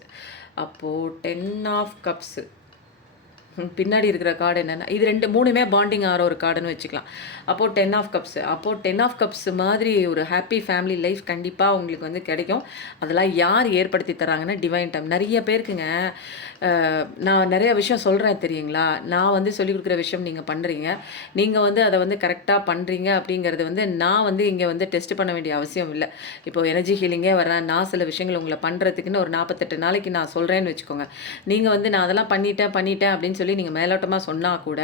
அப்போது 10 ஆஃப் கப்ஸு பின்னாடி இருக்கிற கார்டு என்னென்னா, இது 3மே பாண்டிங் ஆகிற ஒரு கார்டுன்னு வச்சுக்கலாம். அப்போது 10 ஆஃப் கப்ஸு. அப்போது 10 ஆஃப் கப்ஸ் மாதிரி ஒரு ஹாப்பி ஃபேமிலி லைஃப் கண்டிப்பாக உங்களுக்கு வந்து கிடைக்கும். அதெல்லாம் யார் ஏற்படுத்தி தராங்கன்னா டிவைன் டைம். நிறைய பேருக்குங்க நான் நிறைய விஷயம் சொல்கிறேன் தெரியுங்களா. நான் வந்து சொல்லிக் கொடுக்குற விஷயம் நீங்கள் பண்ணுறீங்க, நீங்கள் வந்து அதை வந்து கரெக்டாக பண்ணுறீங்க அப்படிங்கிறது வந்து நான் வந்து இங்கே வந்து டெஸ்ட் பண்ண வேண்டிய அவசியம் இல்லை. இப்போது எனர்ஜி ஹீலிங்கே வரேன், நான் சில விஷயங்கள் உங்களை பண்ணுறதுக்குன்னு ஒரு 48 நாளைக்கு நான் சொல்கிறேன்னு வச்சுக்கோங்க. நீங்கள் வந்து நான் அதெல்லாம் பண்ணிட்டேன் அப்படின்னு சொல்லி நீங்கள் மேலோட்டமாக சொன்னால் கூட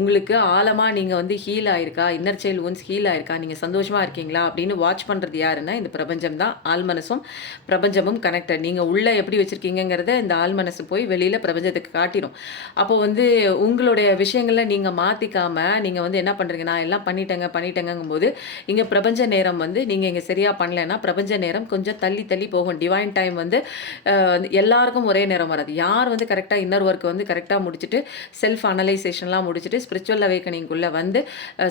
உங்களுக்கு ஆழமாக நீங்கள் வந்து ஹீல் ஆயிருக்கா, இன்னர் சைல்ட் ஒன்ஸ் ஹீல் ஆயிருக்கா, நீங்கள் சந்தோஷமாக இருக்கீங்களா அப்படின்னு வாட்ச் பண்ணுறது யாருன்னா இந்த பிரபஞ்சம் தான். ஆழ்மனசும் பிரபஞ்சமும் கனெக்டட். நீங்கள் உள்ளே எப்படி வச்சுருக்கீங்கிறத இந்த ஆழ்மனசு போய் வெளியில் பிரபஞ்சத்துக்கு காட்டிடும். அப்போ வந்து உங்களுடைய விஷயங்களில் நீங்கள் மாற்றிக்காமல் நீங்கள் வந்து என்ன பண்ணுறீங்க, நான் எல்லாம் பண்ணிட்டேங்கும்போது இங்கே பிரபஞ்ச நேரம் வந்து நீங்கள் இங்கே சரியாக பண்ணலைன்னா பிரபஞ்ச நேரம் கொஞ்சம் தள்ளி போகும். டிவைன் டைம் வந்து எல்லாருக்கும் ஒரே நேரம் வராது. யார் வந்து கரெக்டாக இன்னர் ஒர்க் வந்து கரெக்டாக முடிச்சுட்டு செல்ஃப் அனலைசேஷன்லாம் முடிச்சுட்டு ஸ்பிரிச்சுவல் அவேக்கனிங்குள்ளே வந்து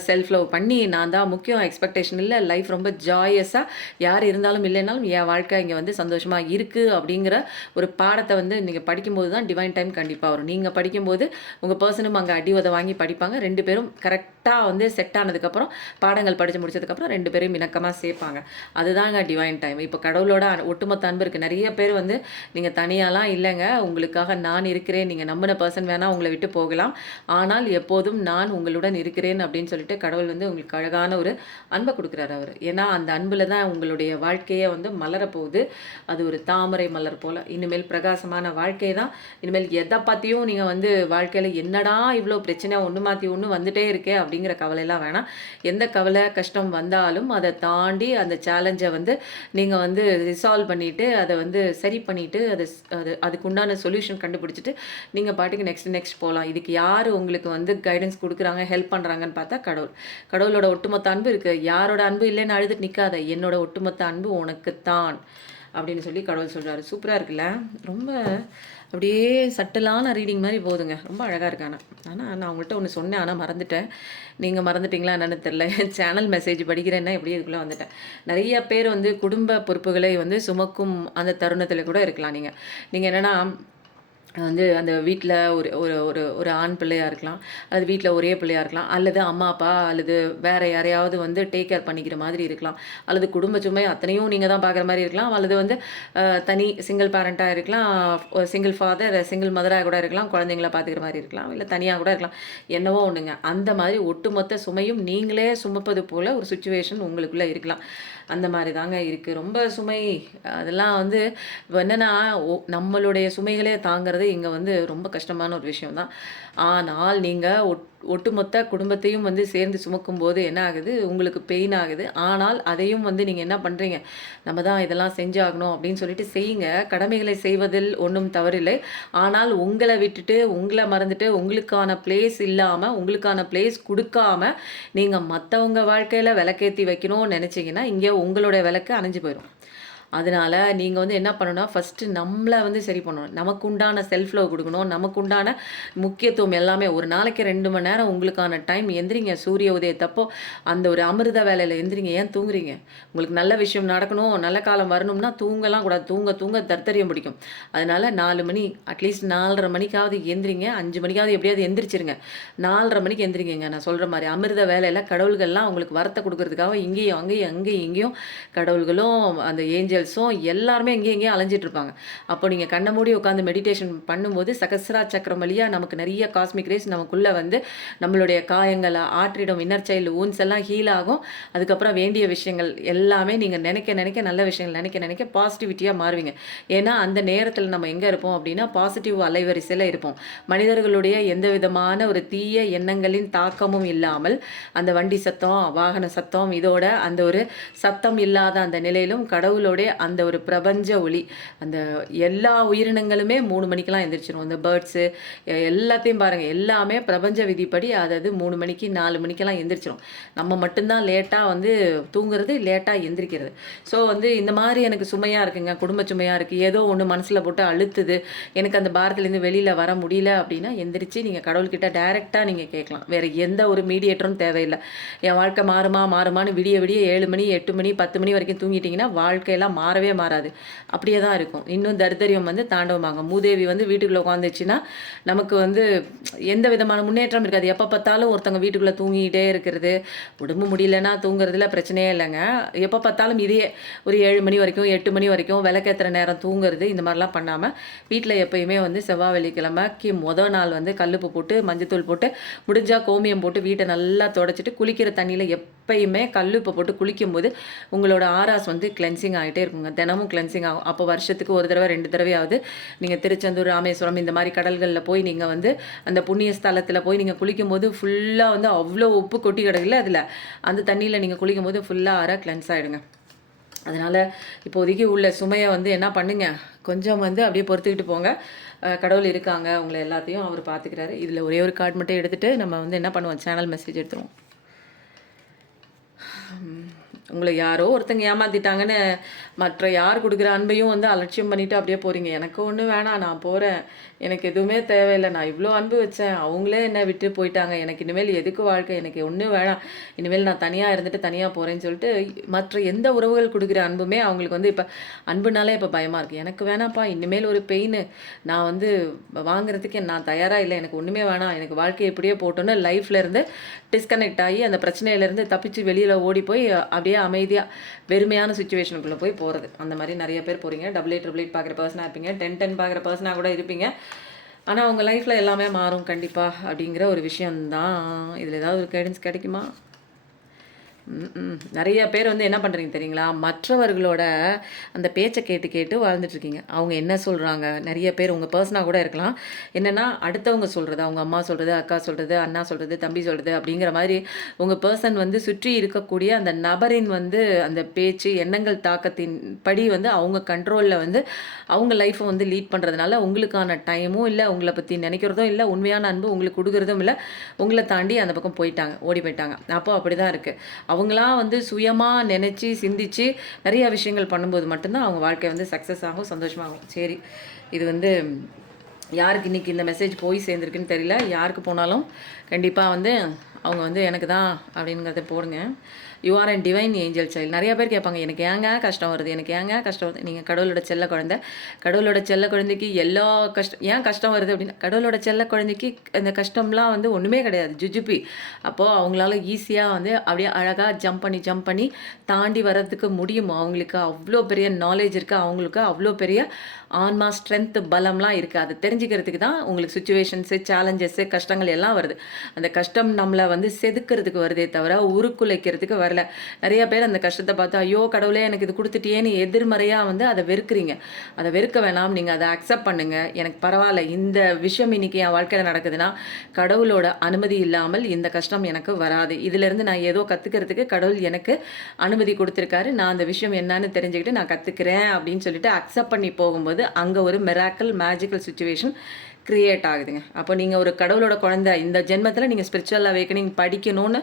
செல்ஃப் லவ் பண்ணி நான் தான் முக்கியம், எக்ஸ்பெக்டேஷன் இல்லை, லைஃப் ரொம்ப ஜாயஸாக யார் இருந்தாலும் இல்லைனாலும் என் வாழ்க்கை இங்கே வந்து சந்தோஷமாக இருக்குது அப்படிங்கிற ஒரு பாடத்தை வந்து நீங்கள் படிக்கும்போது தான் டிவைன் டைம் கண்டிப்பாக வரும். நீங்கள் படிக்கும்போது உங்கள் பர்சனும் அங்கே அடி உதை வாங்கி படிப்பாங்க. 2 பேரும் கரெக்டாக வந்து செட் ஆனதுக்கப்புறம் பாடங்கள் படித்து முடிச்சதுக்கப்புறம் 2 பேரையும் இணக்கமாக சேர்ப்பாங்க. அதுதாங்க டிவைன் டைம். இப்போ கடவுளோட ஒட்டுமொத்த அன்பு இருக்குது. நிறைய பேர் வந்து நீங்கள் தனியாலாம் இல்லைங்க, உங்களுக்காக நான் இருக்கிறேன், நீங்கள் நம்பின பர்சன் வேணால் உங்களை விட்டு போகலாம், ஆனால் எப்போதும் நான் உங்களுடன் இருக்கிறேன் அப்படின்னு சொல்லிட்டு கடவுள் வந்து உங்களுக்கு அழகான ஒரு அன்பை கொடுக்குறாரு அவர். ஏன்னா அந்த அன்பில் தான் உங்களுடைய வாழ்க்கையை வந்து மலரப்போகுது. அது ஒரு தாமரை மலர் போல் இனிமேல் பிரகாசமான வாழ்க்கை தான். இனிமேல் எதை பற்றியும் நீங்கள் வந்து வாழ்க்கையில் என்னடா இவ்வளோ பிரச்சனை ஒன்று மாற்றி ஒன்று வந்துட்டே இருக்கே அப்படிங்கிற கவலையெல்லாம் வேணாம். எந்த கவலை கஷ்டம் வந்தாலும் அதை தாண்டி அந்த சேலஞ்சை வந்து நீங்கள் வந்து ரிசால்வ் பண்ணிவிட்டு அதை வந்து சரி பண்ணிவிட்டு அதுக்குண்டான சொல்யூஷன் கண்டுபிடிச்சிட்டு நீங்கள் பாட்டுக்கு நெக்ஸ்ட் நெக்ஸ்ட் போகலாம். இதுக்கு யார் உங்களுக்கு வந்து கைடன்ஸ் கொடுக்குறாங்க, ஹெல்ப் பண்ணுறாங்கன்னு பார்த்தா கடவுள். கடவுளோட ஒட்டுமொத்த அன்பு இருக்குது. யாரோட அன்பு இல்லைன்னு அழுதுட்டு நிற்காத, என்னோட ஒட்டுமொத்த அன்பு உனக்குத்தான் அப்படின்னு சொல்லி கடவுள் சொல்கிறாரு. சூப்பராக இருக்குல்ல? ரொம்ப அப்படியே சட்டிலான ரீடிங் மாதிரி போகுதுங்க. ரொம்ப அழகாக இருக்கானே. ஆனால் நான் உங்கள்கிட்ட ஒன்று சொன்னேன், ஆனால் மறந்துட்டேன். நீங்கள் மறந்துட்டீங்களா என்னன்னு தெரில. சேனல் மெசேஜ் படிக்கிறேன்னா எப்படியே இதுக்குள்ளே வந்துட்டேன். நிறைய பேர் வந்து குடும்ப பொறுப்புகளை வந்து சுமக்கும் அந்த தருணத்தில் கூட இருக்கலாம். நீங்கள் என்னென்னா வந்து அந்த வீட்டில் ஒரு ஒரு ஒரு ஒரு ஆண் பிள்ளையாக இருக்கலாம், அது வீட்டில் ஒரே பிள்ளையாக இருக்கலாம், அல்லது அம்மா அப்பா அல்லது வேறு யாரையாவது வந்து டேக் கேர் பண்ணிக்கிற மாதிரி இருக்கலாம், அல்லது குடும்ப சுமை அத்தனையும் நீங்கள் தான் பார்க்குற மாதிரி இருக்கலாம், அல்லது வந்து தனி சிங்கிள் பேரண்ட்டாக இருக்கலாம், சிங்கிள் ஃபாதர் சிங்கிள் மதராக கூட இருக்கலாம், குழந்தைங்கள பார்த்துக்கிற மாதிரி இருக்கலாம், இல்லை தனியாக கூட இருக்கலாம், என்னவோ ஒன்றுங்க. அந்த மாதிரி ஒட்டுமொத்த சுமையும் நீங்களே சுமப்பது போல் ஒரு சுச்சுவேஷன் உங்களுக்குள்ளே இருக்கலாம். அந்த மாதிரி தாங்க இருக்குது. ரொம்ப சுமை அதெல்லாம் வந்து என்னென்னா நம்மளுடைய சுமைகளே தாங்கிறது இங்கே வந்து ரொம்ப கஷ்டமான ஒரு விஷயம் தான். ஆனால் நீங்கள் ஒட்டுமொத்த குடும்பத்தையும் வந்து சேர்ந்து சுமக்கும்போது என்ன ஆகுது, உங்களுக்கு பெயின் ஆகுது. ஆனால் அதையும் வந்து நீங்கள் என்ன பண்ணுறீங்க, நம்ம தான் இதெல்லாம் செஞ்சாகணும் அப்படின்னு சொல்லிட்டு செய்யுங்க. கடமைகளை செய்வதில் ஒன்றும் தவறில்லை. ஆனால் உங்களை விட்டுட்டு உங்களை மறந்துட்டு உங்களுக்கான பிளேஸ் இல்லாமல் உங்களுக்கான பிளேஸ் கொடுக்காம நீங்கள் மற்றவங்க வாழ்க்கையில் விளக்கேற்றி வைக்கணும்னு நினச்சிங்கன்னா இங்கே உங்களோட விளக்கு அணைஞ்சு போயிடும். அதனால் நீங்கள் வந்து என்ன பண்ணணும்னா ஃபஸ்ட்டு நம்மளை வந்து சரி பண்ணணும். நமக்கு உண்டான செல்ஃப் லவ் கொடுக்கணும். நமக்கு உண்டான முக்கியத்துவம் எல்லாமே ஒரு நாளைக்கு 2 மணி நேரம் உங்களுக்கான டைம் எந்திரிங்க. சூரிய உதயத்தப்போ அந்த ஒரு அமிர்த வேலையில் எந்திரிங்க. ஏன் தூங்குறீங்க? உங்களுக்கு நல்ல விஷயம் நடக்கணும், நல்ல காலம் வரணும்னா தூங்கலாம் கூடாது. தூங்க தர்த்தரியம் பிடிக்கும். அதனால் 4 மணி அட்லீஸ்ட் 4:30 மணிக்காவது எந்திரிங்க. 5 மணிக்காவது எப்படியாவது எந்திரிச்சிருங்க. 4:30 மணிக்கு எந்திரிங்க. நான் சொல்கிற மாதிரி அமிர்த வேலையில் கடவுள்கள்லாம் உங்களுக்கு வரத்தை கொடுக்கறதுக்காக இங்கேயும் அங்கேயும் கடவுள்களும் அந்த ஏஞ்சல் எல்லாருமே எங்கேயும் அலைஞ்சிட்டு இருப்பாங்க. அப்போ நீங்கள் கண்ணை மூடி உட்காந்து மெடிடேஷன் பண்ணும்போது சகஸ்ரா சக்கரம் வழியாக நமக்கு நிறைய காஸ்மிக் ரேஸ் நமக்குள்ளே வந்து நம்மளுடைய காயங்களை ஆற்றிடும். இன்னர் சைல்டு ஊன்ஸ் எல்லாம் ஹீல் ஆகும். அதுக்கப்புறம் வேண்டிய விஷயங்கள் எல்லாமே நீங்கள் நினைக்க நல்ல விஷயங்கள் நினைக்க பாசிட்டிவிட்டியாக மாறுவீங்க. ஏன்னா அந்த நேரத்தில் நம்ம எங்கே இருப்போம் அப்படின்னா பாசிட்டிவ் அலைவரிசையில் இருப்போம். மனிதர்களுடைய எந்த விதமான ஒரு தீய எண்ணங்களின் தாக்கமும் இல்லாமல் அந்த வண்டி சத்தம், வாகன சத்தம், இதோட அந்த ஒரு சத்தம் இல்லாத அந்த நிலையிலும் கடவுளோடைய அந்த ஒரு பிரபஞ்ச ஒளி, அந்த எல்லா உயிரினங்களுமே 3 மணிக்கெல்லாம் எந்திரிச்சிடும். அந்த பேர்ட்ஸு எல்லாத்தையும் பாருங்கள், எல்லாமே பிரபஞ்ச விதிப்படி அதாவது 3 மணிக்கு 4 மணிக்கெல்லாம் எந்திரிச்சிடும். நம்ம மட்டும்தான் லேட்டாக வந்து தூங்குறது, லேட்டாக எந்திரிக்கிறது. ஸோ வந்து இந்த மாதிரி எனக்கு சுமையாக இருக்குங்க, குடும்ப சுமையாக இருக்குது, ஏதோ ஒன்று மனசில் போட்டு அழுத்துது, எனக்கு அந்த பாரத்துலேருந்து வெளியில் வர முடியல அப்படின்னா எந்திரிச்சு நீங்கள் கடவுள்கிட்ட டைரெக்டாக நீங்கள் கேட்கலாம். வேறு எந்த ஒரு மீடியேட்டரும் தேவையில்லை. என் வாழ்க்கை மாறுமான்னு விடிய 7 மணி 8 மணி 10 மணி வரைக்கும் தூங்கிட்டிங்கன்னா வாழ்க்கையெல்லாம் மாறவே மாறாது. அப்படியே தான் இருக்கும். இன்னும் தரித்திரியம் வந்து தாண்டவமாகும். மூதேவி வந்து வீட்டுக்குள்ளே உட்காந்துச்சுன்னா நமக்கு வந்து எந்த விதமான முன்னேற்றம் இருக்காது. எப்போ பார்த்தாலும் ஒருத்தவங்க வீட்டுக்குள்ளே தூங்கிக்கிட்டே இருக்கிறது, உடம்பு முடியலன்னா தூங்குறதுல பிரச்சனையே இல்லைங்க. எப்போ பார்த்தாலும் இதே ஒரு 7 மணி வரைக்கும் 8 மணி வரைக்கும் விளக்கேற்றுற நேரம் தூங்குறது, இந்த மாதிரிலாம் பண்ணாமல் வீட்டில் எப்பயுமே வந்து செவ்வாய் வெள்ளிக்கிழமைக்கு மொதல் நாள் வந்து கல்லுப்பு போட்டு மஞ்சத்தூள் போட்டு முடிஞ்சால் கோமியம் போட்டு வீட்டை நல்லா தொடச்சிட்டு குளிக்கிற தண்ணியில் எப்பயுமே கல்லுப்பு போட்டு குளிக்கும்போது உங்களோட ஆராஸ் வந்து கிளென்சிங் ஆகிட்டே இருக்குங்க. தினமும் கிளென்சிங் ஆகும். அப்போ வருஷத்துக்கு 1 தடவை 2 தடவையாவது நீங்கள் திருச்செந்தூர், ராமேஸ்வரம் இந்த மாதிரி கடல்களில் போய் நீங்கள் வந்து அந்த புண்ணிய ஸ்தலத்தில் போய் நீங்கள் குளிக்கும்போது ஃபுல்லாக வந்து அவ்வளோ உப்பு கொட்டி கிடக்குல அதில், அந்த தண்ணியில் நீங்கள் குளிக்கும்போது ஃபுல்லாக கிளென்ஸ் ஆகிடுங்க. அதனால் இப்போதைக்கு உள்ள சுமையை வந்து என்ன பண்ணுங்க, கொஞ்சம் வந்து அப்படியே பொறுத்துக்கிட்டு போங்க. கடவுள் இருக்காங்க, உங்களை எல்லாத்தையும் அவர் பார்த்துக்கிறாரு. இதில் ஒரே ஒரு கார்டு மட்டும் எடுத்துகிட்டு நம்ம வந்து என்ன பண்ணுவோம், சேனல் மெசேஜ் எடுத்துருவோம். உங்களை யாரோ ஒருத்தங்க ஏமாற்றிட்டாங்கன்னு மற்ற யார் கொடுக்குற அன்பையும் வந்து அலட்சியம் பண்ணிவிட்டு அப்படியே போகிறீங்க. எனக்கு ஒன்றும் வேணாம், நான் போகிறேன், எனக்கு எதுவுமே தேவையில்லை, நான் இவ்வளோ அன்பு வச்சேன், அவங்களே என்னை விட்டு போயிட்டாங்க, எனக்கு இனிமேல் எதுக்கு வாழ்க்கை, எனக்கு ஒன்றும் வேணாம், இனிமேல் நான் தனியாக இருந்துட்டு தனியாக போகிறேன்னு சொல்லிட்டு மற்ற எந்த உறவுகள் கொடுக்குற அன்புமே அவங்களுக்கு வந்து இப்போ அன்புனாலே இப்போ பயமாக இருக்குது. எனக்கு வேணாம்ப்பா, இனிமேல் ஒரு பெயின் நான் வந்து வாங்குறதுக்கு நான் தயாராக இல்லை, எனக்கு ஒன்றுமே வேணாம், எனக்கு வாழ்க்கை எப்படியே போட்டோன்னு லைஃப்லேருந்து டிஸ்கனெக்ட் ஆகி அந்த பிரச்சனையிலேருந்து தப்பிச்சு வெளியில் ஓடி போய் அப்படியே அமைதியாக வெறுமையான சுச்சுவேஷனுக்குள்ளே போய் போகிறது. அந்த மாதிரி நிறைய பேர் போகிறீங்க. 8888 பார்க்குற பர்சனாக இருப்பீங்க, 1010 பார்க்குற பர்சனாக கூட இருப்பீங்க. ஆனால் உங்கள் லைஃப்பில் எல்லாமே மாறும் கண்டிப்பாக அப்படிங்கிற ஒரு விஷயந்தான். இதில் ஏதாவது ஒரு கைடன்ஸ் கிடைக்குமா? நிறைய பேர் வந்து என்ன பண்ணுறீங்க தெரியுங்களா? மற்றவர்களோட அந்த பேச்சை கேட்டு கேட்டு வாழ்ந்துட்டுருக்கீங்க. அவங்க என்ன சொல்கிறாங்க, நிறைய பேர் உங்கள் பர்சனாக கூட இருக்கலாம். என்னென்னா அடுத்தவங்க சொல்கிறது, அவங்க அம்மா சொல்கிறது, அக்கா சொல்கிறது, அண்ணா சொல்கிறது, தம்பி சொல்கிறது அப்படிங்கிற மாதிரி உங்கள் பர்சன் வந்து சுற்றி இருக்கக்கூடிய அந்த நபரின் வந்து அந்த பேச்சு, எண்ணங்கள் தாக்கத்தின் படி வந்து அவங்க கண்ட்ரோலில் வந்து அவங்க லைஃப்பை வந்து லீட் பண்ணுறதுனால உங்களுக்கான டைமும் இல்லை, உங்களை பற்றி நினைக்கிறதும் இல்லை, உண்மையான அன்பு உங்களுக்கு கொடுக்குறதும் இல்லை, உங்களை தாண்டி அந்த பக்கம் போயிட்டாங்க, ஓடி போயிட்டாங்க. அப்போ அப்படி தான் இருக்குது. அவங்களா வந்து சுயமாக நினச்சி சிந்திச்சு நிறையா விஷயங்கள் பண்ணும்போது மட்டும்தான் அவங்க வாழ்க்கை வந்து சக்ஸஸ் ஆகும், சந்தோஷமாகும். சரி, இது வந்து யாருக்கு இன்றைக்கி இந்த மெசேஜ் போய் சேர்ந்துருக்குன்னு தெரியல. யாருக்கு போனாலும் கண்டிப்பாக வந்து அவங்க வந்து எனக்கு தான் அப்படிங்கிறத போடுங்க. You are and divine angel child. நிறைய பேர் கேட்பாங்க, எனக்கு ஏங்க கஷ்டம் வருது, எனக்கு ஏங்க கஷ்டம் வருது. நீங்கள் கடவுளோட செல்ல குழந்தை. கடவுளோட செல்ல குழந்தைக்கு எல்லா ஏன் கஷ்டம் வருது அப்படின்னா, கடவுளோட செல்ல குழந்தைக்கு இந்த கஷ்டம்லாம் வந்து ஒன்றுமே கிடையாது, ஜுஜுப்பி. அப்போது அவங்களால ஈஸியாக வந்து அப்படியே அழகாக ஜம்ப் பண்ணி தாண்டி வர்றதுக்கு முடியும். அவங்களுக்கு அவ்வளோ பெரிய நாலேஜ் இருக்குது, அவங்களுக்கு அவ்வளோ பெரிய ஆன்மா ஸ்ட்ரென்த்து பலம்லாம் இருக்குது. அதை தெரிஞ்சுக்கிறதுக்கு தான் உங்களுக்கு சுச்சுவேஷன்ஸு, சேலஞ்சஸ்ஸு, கஷ்டங்கள் எல்லாம் வருது. அந்த கஷ்டம் நம்மளை வந்து செதுக்கிறதுக்கு வருதே தவிர உருக்குலைக்கிறதுக்கு வரல. நிறைய பேர் அந்த கஷ்டத்தை பார்த்து ஐயோ கடவுளே எனக்கு இது கொடுத்துட்டியேன்னு எதிர்மறையாக வந்து அதை வெறுக்கிறீங்க. அதை வெறுக்க வேணாம், நீங்கள் அதை அக்செப்ட் பண்ணுங்கள். எனக்கு பரவாயில்ல, இந்த விஷயம் இன்றைக்கி என் வாழ்க்கையில் நடக்குதுன்னா கடவுளோட அனுமதி இல்லாமல் இந்த கஷ்டம் எனக்கு வராது. இதிலேருந்து நான் ஏதோ கற்றுக்கிறதுக்கு கடவுள் எனக்கு அனுமதி கொடுத்துருக்காரு, நான் அந்த விஷயம் என்னன்னு தெரிஞ்சுக்கிட்டு நான் கற்றுக்கிறேன் அப்படின்னு சொல்லிட்டு அக்செப்ட் பண்ணி போகும்போது அங்கே ஒரு மிராக்கல் மேஜிக்கல் சுச்சுவேஷன் கிரியேட் ஆகுதுங்க. அப்போ நீங்கள் ஒரு கடவுளோட குழந்தை, இந்த ஜென்மத்தில் நீங்கள் ஸ்பிரிச்சுவல் அவேக்கனிங் படிக்கணும்னு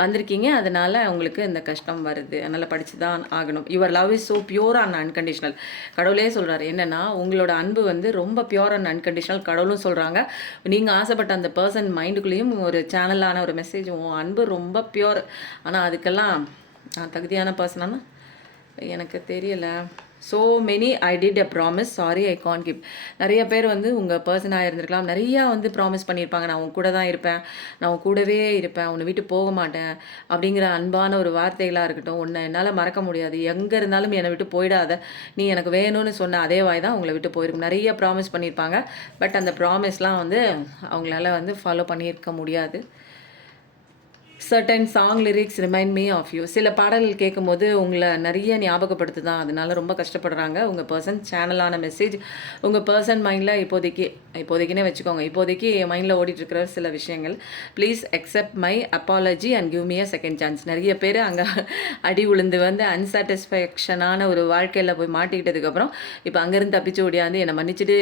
வந்திருக்கீங்க, அதனால் உங்களுக்கு இந்த கஷ்டம் வருது, அதனால் படித்து தான் ஆகணும். Your love is so pure and unconditional. கடவுளே சொல்கிறார் என்னென்னா, உங்களோட அன்பு வந்து ரொம்ப பியூர் அண்ட் அன்கண்டிஷனல். கடவுளும் சொல்கிறாங்க, நீங்கள் ஆசைப்பட்ட அந்த பர்சன் மைண்டுக்குள்ளேயும் ஒரு சேனலான ஒரு மெசேஜ், உன் அன்பு ரொம்ப பியூர், ஆனால் அதுக்கெல்லாம் நான் தகுதியான பர்சனானா எனக்கு தெரியலை. So many I did a promise, sorry I can give. நிறைய பேர் வந்து உங்கள் பர்சனாக இருந்திருக்கலாம், நிறையா வந்து ப்ராமிஸ் பண்ணியிருப்பாங்க, நான் உன் கூட தான் இருப்பேன், நான் உன் கூடவே இருப்பேன், உன்னை விட்டு போக மாட்டேன் அப்படிங்கிற அன்பான ஒரு வார்த்தைகளாக இருக்கட்டும். உன்னை என்னால் மறக்க முடியாது, எங்கே இருந்தாலும் என்னை விட்டு போயிடாத, நீ எனக்கு வேணும்னு சொன்ன அதே வாய் தான் உங்களை விட்டு போயிருக்கும். நிறைய ப்ராமிஸ் பண்ணியிருப்பாங்க, பட் அந்த ப்ராமிஸ்லாம் வந்து அவங்களால வந்து ஃபாலோ பண்ணியிருக்க முடியாது. Certain song lyrics remind me of you. சில பாடல்கள் கேட்கும்போது உங்களை நிறைய ஞாபகப்படுத்து தான், அதனால ரொம்ப கஷ்டப்படுறாங்க உங்கள் பர்சன். சேனலான மெசேஜ் உங்கள் பர்சன் மைண்டில் இப்போதைக்குன்னே வச்சுக்கோங்க, இப்போதைக்கு என் மைண்டில் ஓடிட்டுருக்கிற சில விஷயங்கள். Please accept my apology and give me a second chance. நிறைய பேர் அங்கே அடி உளுந்து வந்து அன்சாட்டிஸ்ஃபேக்ஷனான ஒரு வாழ்க்கையில் போய் மாட்டிக்கிட்டதுக்கப்புறம் இப்போ அங்கேருந்து தப்பிச்சு ஓடியாந்து என்னை மன்னிச்சிட்டு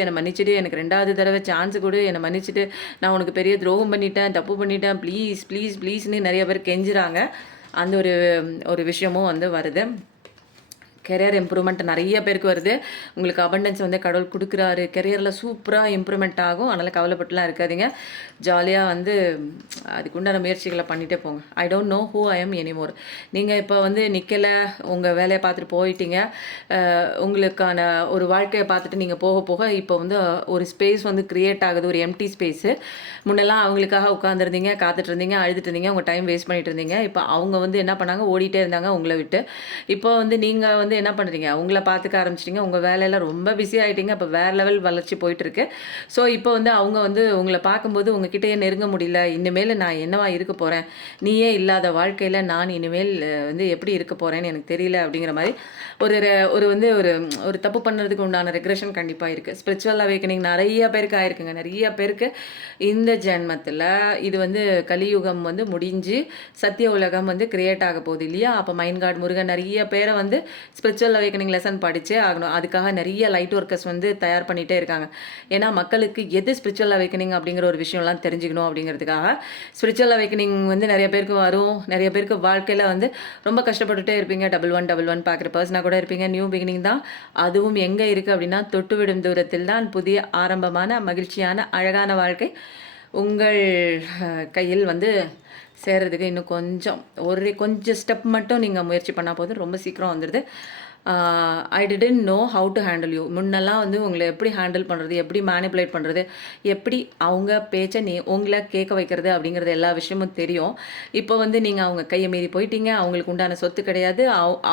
எனக்கு 2வது தடவை சான்ஸ் கொடு, என்னை மன்னிச்சிட்டு, நான் உனக்கு பெரிய துரோகம் பண்ணிட்டேன், தப்பு பண்ணிட்டேன், ப்ளீஸ்னு நிறைய பேர் கெஞ்சுறாங்க. அந்த ஒரு விஷயமும் வந்து வருது. கெரியர் இம்ப்ரூவ்மெண்ட் நிறைய பேருக்கு வருது. உங்களுக்கு அபண்டன்ஸ் வந்து கடவுள் கொடுக்குறாரு, கெரியரில் சூப்பராக இம்ப்ரூவ்மெண்ட் ஆகும், அதனால் கவலைப்பட்டுலாம் இருக்காதீங்க. ஜாலியாக வந்து அதுக்குண்டான முயற்சிகளை பண்ணிகிட்டே போங்க. I don't know who I am anymore. நீங்கள் இப்போ வந்து நிற்கலை, உங்கள் வேலையை பார்த்துட்டு போயிட்டீங்க, உங்களுக்கான ஒரு வாழ்க்கையை பார்த்துட்டு நீங்கள் போக போக இப்போ வந்து ஒரு ஸ்பேஸ் வந்து க்ரியேட் ஆகுது, ஒரு எம்டி ஸ்பேஸு. முன்னெல்லாம் அவங்களுக்காக உட்காந்துருந்தீங்க, காத்துட்டு இருந்தீங்க, அழுதுட்டு இருந்தீங்க, உங்கள் டைம் வேஸ்ட் பண்ணிட்டு இருந்தீங்க. இப்போ அவங்க வந்து என்ன பண்ணாங்க, ஓடிட்டே இருந்தாங்க உங்களை விட்டு. இப்போ வந்து நீங்கள் வந்து என்ன பண்ணுறீங்க, உங்களை பார்த்துக்க ஆரம்பிச்சிட்டிங்க, உங்கள் வேலையெல்லாம் ரொம்ப பிஸி ஆகிட்டீங்க, இப்போ வேறு லெவல் வளர்ச்சி போயிட்டுருக்கு. ஸோ இப்போ வந்து அவங்க வந்து உங்களை பார்க்கும்போது உங்ககிட்டயே நெருங்க முடியல, இனிமேல் நான் என்னவா இருக்க போகிறேன், நீயே இல்லாத வாழ்க்கையில் நான் இனிமேல் வந்து எப்படி இருக்க போகிறேன்னு எனக்கு தெரியல அப்படிங்கிற மாதிரி ஒரு வந்து ஒரு தப்பு பண்ணுறதுக்கு உண்டான ரெக்ரெஷன் கண்டிப்பாக இருக்குது. ஸ்பிரிச்சுவல் அவேக்கனிங் நிறைய பேருக்கு ஆயிருக்குங்க, நிறைய பேருக்கு இந்த ஜென்மத்தில். இது வந்து கலியுகம் வந்து முடிஞ்சு சத்திய உலகம் வந்து கிரியேட் ஆக போகுது இல்லையா? அப்போ மைண்ட் காட் முருகன் நிறைய பேரை வந்து ஸ்பிரிச்சுவல் அவேக்கனிங் லெசன் படித்தே ஆகணும். அதுக்காக நிறைய லைட் ஒர்க்கர்ஸ் வந்து தயார் பண்ணிகிட்டே இருக்காங்க. ஏன்னா மக்களுக்கு எது ஸ்பிரிச்சுவல் அவேக்கனிங் அப்படிங்கிற ஒரு விஷயம்லாம் தெரிஞ்சுக்கணும் அப்படிங்கிறதுக்காக. ஸ்பிரிச்சுவல் அவேக்கனிங் வந்து நிறைய பேருக்கு வரும், நிறைய பேருக்கு வாழ்க்கையில் வந்து ரொம்ப கஷ்டப்பட்டுட்டே இருப்பீங்க, 1111 பார்க்குற பர்சனாக கூட இருப்பீங்க. நியூ பிகினிங் தான், அதுவும் எங்கே இருக்குது அப்படின்னா தொட்டுவிடும் தூரத்தில் தான் புதிய ஆரம்பமான மகிழ்ச்சியான அழகான வாழ்க்கை உங்கள் கையில் வந்து சேர்றதுக்கு இன்னும் கொஞ்சம் ஸ்டெப் மட்டும் நீங்கள் முயற்சி பண்ணால் போதும், ரொம்ப சீக்கிரம் வந்துடுது. I didn't know how to handle you. முன்னெல்லாம் வந்து உங்களை எப்படி ஹேண்டில் பண்ணுறது, எப்படி மேனிப்புலேட் பண்ணுறது, எப்படி அவங்க பேச்சை உங்களை கேட்க வைக்கிறது அப்படிங்கிறது எல்லா விஷயமும் தெரியும். இப்போ வந்து நீங்கள் அவங்க கையை மீறி போயிட்டீங்க, அவங்களுக்கு உண்டான சொத்து கிடையாது,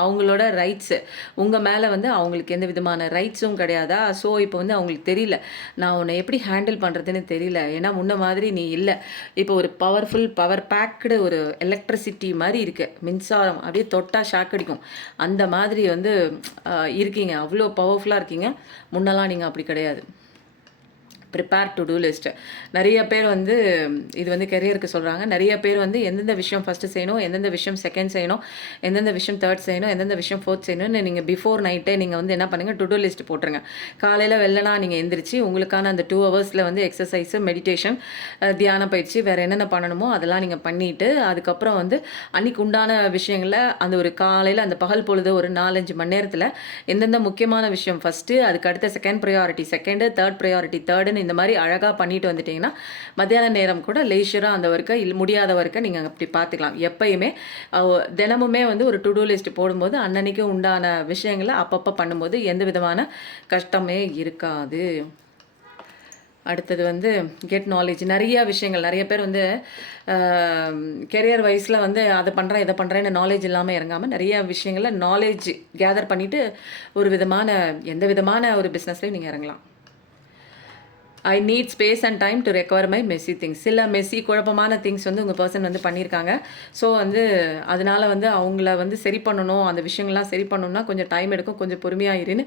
அவங்களோட ரைட்ஸு உங்கள் மேலே வந்து அவங்களுக்கு எந்த விதமான ரைட்ஸும் கிடையாதா? ஸோ இப்போ வந்து அவங்களுக்கு தெரியல, நான் உன்னை எப்படி ஹேண்டில் பண்ணுறதுன்னு தெரியல, ஏன்னா முன்ன மாதிரி நீ இல்லை. இப்போ ஒரு பவர் பேக் ஷாக்குடு ஒரு எலக்ட்ரிசிட்டி மாதிரி இருக்குது, மின்சாரம் அப்படியே தொட்டால் ஷாக் அடிக்கும், அந்த மாதிரி வந்து இருக்கீங்க. அவ்வளோ பவர்ஃபுல்லாக இருக்கீங்க. முன்னெல்லாம் நீங்கள் அப்படி கிடையாது. Prepare to do list. நிறைய பேர் வந்து இது வந்து கெரியருக்கு சொல்கிறாங்க. நிறைய பேர் வந்து எந்தெந்த விஷயம் ஃபஸ்ட்டு செய்யணும், எந்தெந்த விஷயம் செகண்ட் செய்யணும், எந்தெந்த விஷயம் தேர்ட் செய்யணும், எந்தெந்த விஷயம் ஃபோர்த் செய்யணும்னு நீங்கள் பிஃபோர் நைட்டே நீங்கள் வந்து என்ன பண்ணுங்கள், டு டூ லிஸ்ட் போட்டுருங்க. காலையில் வெள்ளனா நீங்கள் எந்திரிச்சு உங்களுக்கான அந்த 2 ஹவர்ஸில் வந்து எக்ஸசைஸு, மெடிடேஷன், தியான பயிற்சி, வேறு என்னென்ன பண்ணணுமோ அதெல்லாம் நீங்கள் பண்ணிவிட்டு அதுக்கப்புறம் வந்து அன்றைக்கு உண்டான விஷயங்களில் அந்த ஒரு காலையில் அந்த பகல் பொழுது ஒரு 4-5 மணி நேரத்தில் எந்தெந்த முக்கியமான விஷயம் ஃபஸ்ட்டு, அதுக்கு அடுத்த second priority second, third priority தேர்டுன்னு இந்த மாதிரி அழகாக பண்ணிட்டு வந்துட்டிங்கன்னா மத்தியான நேரம் கூட லேஷராக அந்த ஒர்க்கை முடியாத ஒர்க்கை நீங்கள் அப்படி பார்த்துக்கலாம். எப்பயுமே தினமுமே வந்து ஒரு டு டூ லிஸ்ட் போடும்போது அன்னன்னைக்கு உண்டான விஷயங்களை அப்பப்போ பண்ணும்போது எந்த விதமான கஷ்டமே இருக்காது. அடுத்தது வந்து கெட் நாலேஜ். நிறைய விஷயங்கள் நிறைய பேர் வந்து கெரியர் வைஸில் வந்து அதை பண்ணுறேன் இதை பண்ணுறேன்னு நாலேஜ் இல்லாமல் இறங்காமல் நிறைய விஷயங்களில் நாலேஜ் கேதர் பண்ணிவிட்டு ஒரு விதமான எந்த விதமான ஒரு பிஸ்னஸ்லையும் நீங்கள் இறங்கலாம். I need space and time to recover my Messi things. சில மெஸ்ஸி குழப்பமான திங்ஸ் வந்து உங்கள் பர்சன் வந்து பண்ணியிருக்காங்க. ஸோ வந்து அதனால் வந்து அவங்கள வந்து சரி பண்ணணும், அந்த விஷயங்கள்லாம் சரி பண்ணணும்னா கொஞ்சம் டைம் எடுக்கும், கொஞ்சம் பொறுமையாக இருன்னு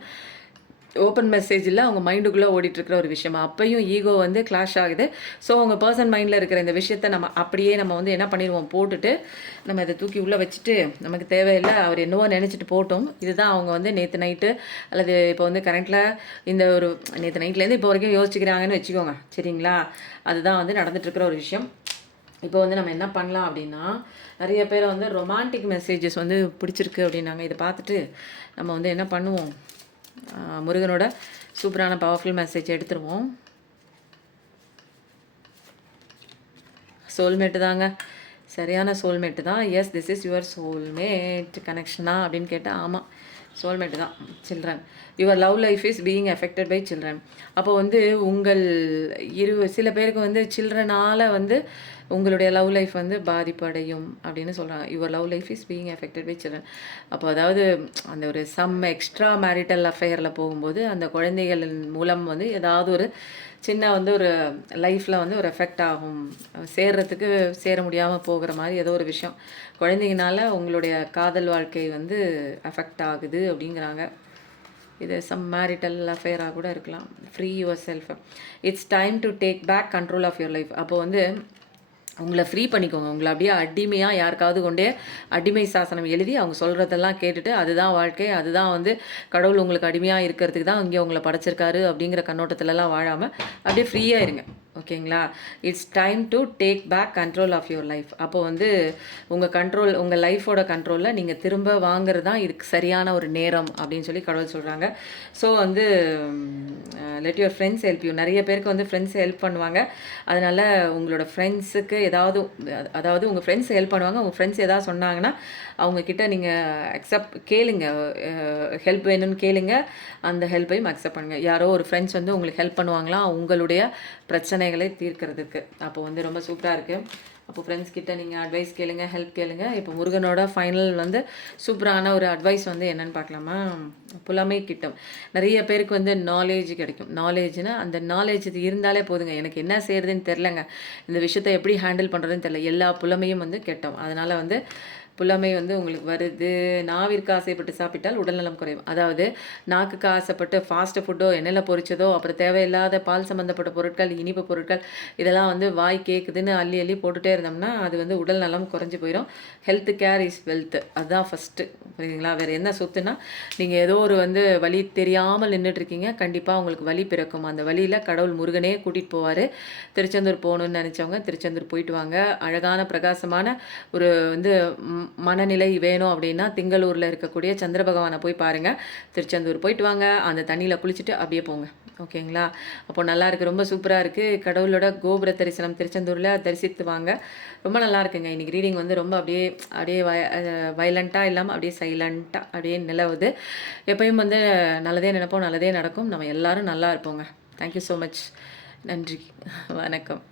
ஓப்பன் மெசேஜில் அவங்க மைண்டுக்குள்ளே ஓடிட்டுருக்கிற ஒரு விஷயமா. அப்பையும் ஈகோ வந்து கிளாஷ் ஆகுது. ஸோ உங்கள் பர்சன் மைண்டில் இருக்கிற இந்த விஷயத்த நம்ம அப்படியே நம்ம வந்து என்ன பண்ணிடுவோம், போட்டுட்டு நம்ம இதை தூக்கி உள்ளே வச்சுட்டு நமக்கு தேவையில்லை, அவர் என்னவோ நினச்சிட்டு போட்டோம். இதுதான் அவங்க வந்து நேற்று நைட்டு அல்லது இப்போ வந்து கரண்ட்டில் இந்த ஒரு நேற்று நைட்லேருந்து இப்போ வரைக்கும் யோசிச்சுக்கிறாங்கன்னு வச்சுக்கோங்க, சரிங்களா? அதுதான் வந்து நடந்துகிட்ருக்கிற ஒரு விஷயம். இப்போ வந்து நம்ம என்ன பண்ணலாம் அப்படின்னா, நிறைய பேர் வந்து ரொமான்டிக் மெசேஜஸ் வந்து பிடிச்சிருக்கு அப்படின்னாங்க. இதை பார்த்துட்டு நம்ம வந்து என்ன பண்ணுவோம், முருகனோட சூப்பரான பவர்ஃபுல் மெசேஜ் எடுத்துருவோம். சோல்மேட்டு தாங்க, சரியான சோல்மேட்டு தான். Yes, this is your soulmate கனெக்ஷனா அப்படின்னு கேட்டால் ஆமாம், சோல்மேட்டு தான். Children, your love life is being affected by children. அப்போ வந்து உங்கள் சில பேருக்கு வந்து சில்ட்ரனால் வந்து உங்களுடைய லவ் லைஃப் வந்து பாதிப்படையும் அப்படின்னு சொல்கிறாங்க. Your love life is being affected by children. அப்போ அதாவது அந்த ஒரு எக்ஸ்ட்ரா மேரிட்டல் அஃபேரில் போகும்போது அந்த குழந்தைகள் மூலம் வந்து ஏதாவது ஒரு சின்ன வந்து ஒரு லைஃப்பில் வந்து ஒரு எஃபெக்ட் ஆகும், சேர்றதுக்கு சேர முடியாமல் போகிற மாதிரி ஏதோ ஒரு விஷயம் குழந்தைங்கனால உங்களுடைய காதல் வாழ்க்கை வந்து எஃபெக்ட் ஆகுது அப்படிங்கிறாங்க. இது சம் மேரிட்டல் அஃபேராக கூட இருக்கலாம். Free yourself, it's time to take back control of your life. அப்போ வந்து உங்களை ஃப்ரீ பண்ணிக்கோங்க. உங்களை அப்படியே அடிமையாக யாருக்காவது கொண்டே அடிமை சாசனம் எழுதி அவங்க சொல்கிறதெல்லாம் கேட்டுட்டு அதுதான் வாழ்க்கை, அதுதான் வந்து கடவுள் உங்களுக்கு அடிமையாக இருக்கிறதுக்கு தான் இங்கே உங்களை படைச்சிருக்காரு அப்படிங்கிற கண்ணோட்டத்திலலாம் வாழாமல் அப்படியே ஃப்ரீயாக இருங்க, ஓகேங்களா? It's time to take back control of your life. அப்போ வந்து உங்கள் லைஃபோட கண்ட்ரோலில் நீங்கள் திரும்ப வாங்குறது தான் இதுக்கு சரியான ஒரு நேரம் அப்படின்னு சொல்லி கடவுள் சொல்கிறாங்க. ஸோ வந்து let your friends help you. நிறைய பேருக்கு வந்து ஃப்ரெண்ட்ஸ் ஹெல்ப் பண்ணுவாங்க. அதனால் உங்களோட ஃப்ரெண்ட்ஸுக்கு அதாவது உங்கள் ஃப்ரெண்ட்ஸ் ஹெல்ப் பண்ணுவாங்க. உங்கள் ஃப்ரெண்ட்ஸ் எதாவது சொன்னாங்கன்னா அவங்கக்கிட்ட நீங்கள் கேளுங்க, ஹெல்ப் வேணும்னு கேளுங்க, அந்த ஹெல்ப்பையும் அக்செப்ட் பண்ணுங்கள். யாரோ ஒரு ஃப்ரெண்ட்ஸ் வந்து உங்களுக்கு ஹெல்ப் பண்ணுவாங்களாம் உங்களுடைய பிரச்சனைகளை தீர்க்கிறதுக்கு. அப்போ வந்து ரொம்ப சூப்பராக இருக்குது. அப்போ ஃப்ரெண்ட்ஸ் கிட்ட நீங்கள் அட்வைஸ் கேளுங்க, ஹெல்ப் கேளுங்க. இப்போ முருகனோட ஃபைனல் வந்து சூப்பரான ஒரு அட்வைஸ் வந்து என்னென்னு பார்க்கலாமா? புலமை கிட்டம். நிறைய பேருக்கு வந்து நாலேஜ் கிடைக்கும். நாலேஜ்னா அந்த நாலேஜ் இது இருந்தாலே போதுங்க, எனக்கு என்ன செய்கிறதுன்னு தெரிலங்க, இந்த விஷயத்தை எப்படி ஹேண்டில் பண்ணுறதுன்னு தெரில, எல்லா புலமையும் வந்து கெட்டோம். அதனால் வந்து புலமை வந்து உங்களுக்கு வருது. நாவிற்கு ஆசைப்பட்டு சாப்பிட்டால் உடல்நலம் குறையும். அதாவது நாக்குக்கு ஆசைப்பட்டு ஃபாஸ்ட்டு ஃபுட்டோ, எண்ணெயில் பொரிச்சதோ, அப்புறம் தேவையில்லாத பால் சம்மந்தப்பட்ட பொருட்கள், இனிப்பு பொருட்கள் இதெல்லாம் வந்து வாய் கேட்குதுன்னு அள்ளி அள்ளி போட்டுகிட்டே இருந்தோம்னா அது வந்து உடல் நலம் குறைஞ்சி போயிடும். ஹெல்த் கேர் இஸ் வெல்த், அதுதான் ஃபஸ்ட்டு, புரியுதுங்களா? வேறு என்ன சொத்துனா, நீங்கள் ஏதோ ஒரு வந்து வழி தெரியாமல் நின்றுட்டுருக்கீங்க, கண்டிப்பாக உங்களுக்கு வழி பிறக்கும். அந்த வழியில் கடவுள் முருகனே கூட்டிகிட்டு போவார். திருச்செந்தூர் போகணுன்னு நினச்சவங்க திருச்செந்தூர் போயிட்டு வாங்க. அழகான பிரகாசமான ஒரு வந்து மனநிலை வேணும் அப்படின்னா திங்களூரில் இருக்கக்கூடிய சந்திர பகவானை போய் பாருங்கள். திருச்செந்தூர் போயிட்டு வாங்க, அந்த தண்ணியில் குளிச்சுட்டு அப்படியே போங்க, ஓகேங்களா? அப்போ நல்லா இருக்குது, ரொம்ப சூப்பராக இருக்குது. கடவுளோட கோபுர தரிசனம் திருச்செந்தூரில் தரிசித்து வாங்க, ரொம்ப நல்லா இருக்குங்க. இன்றைக்கி ரீடிங் வந்து ரொம்ப அப்படியே அப்படியே வைலண்ட்டாக இல்லாமல் அப்படியே சைலண்ட்டாக அப்படியே நிலவுது. எப்பயும் வந்து நல்லதே நினைப்போம், நல்லதே நடக்கும், நம்ம எல்லோரும் நல்லா இருப்போங்க. Thank you so much. நன்றி, வணக்கம்.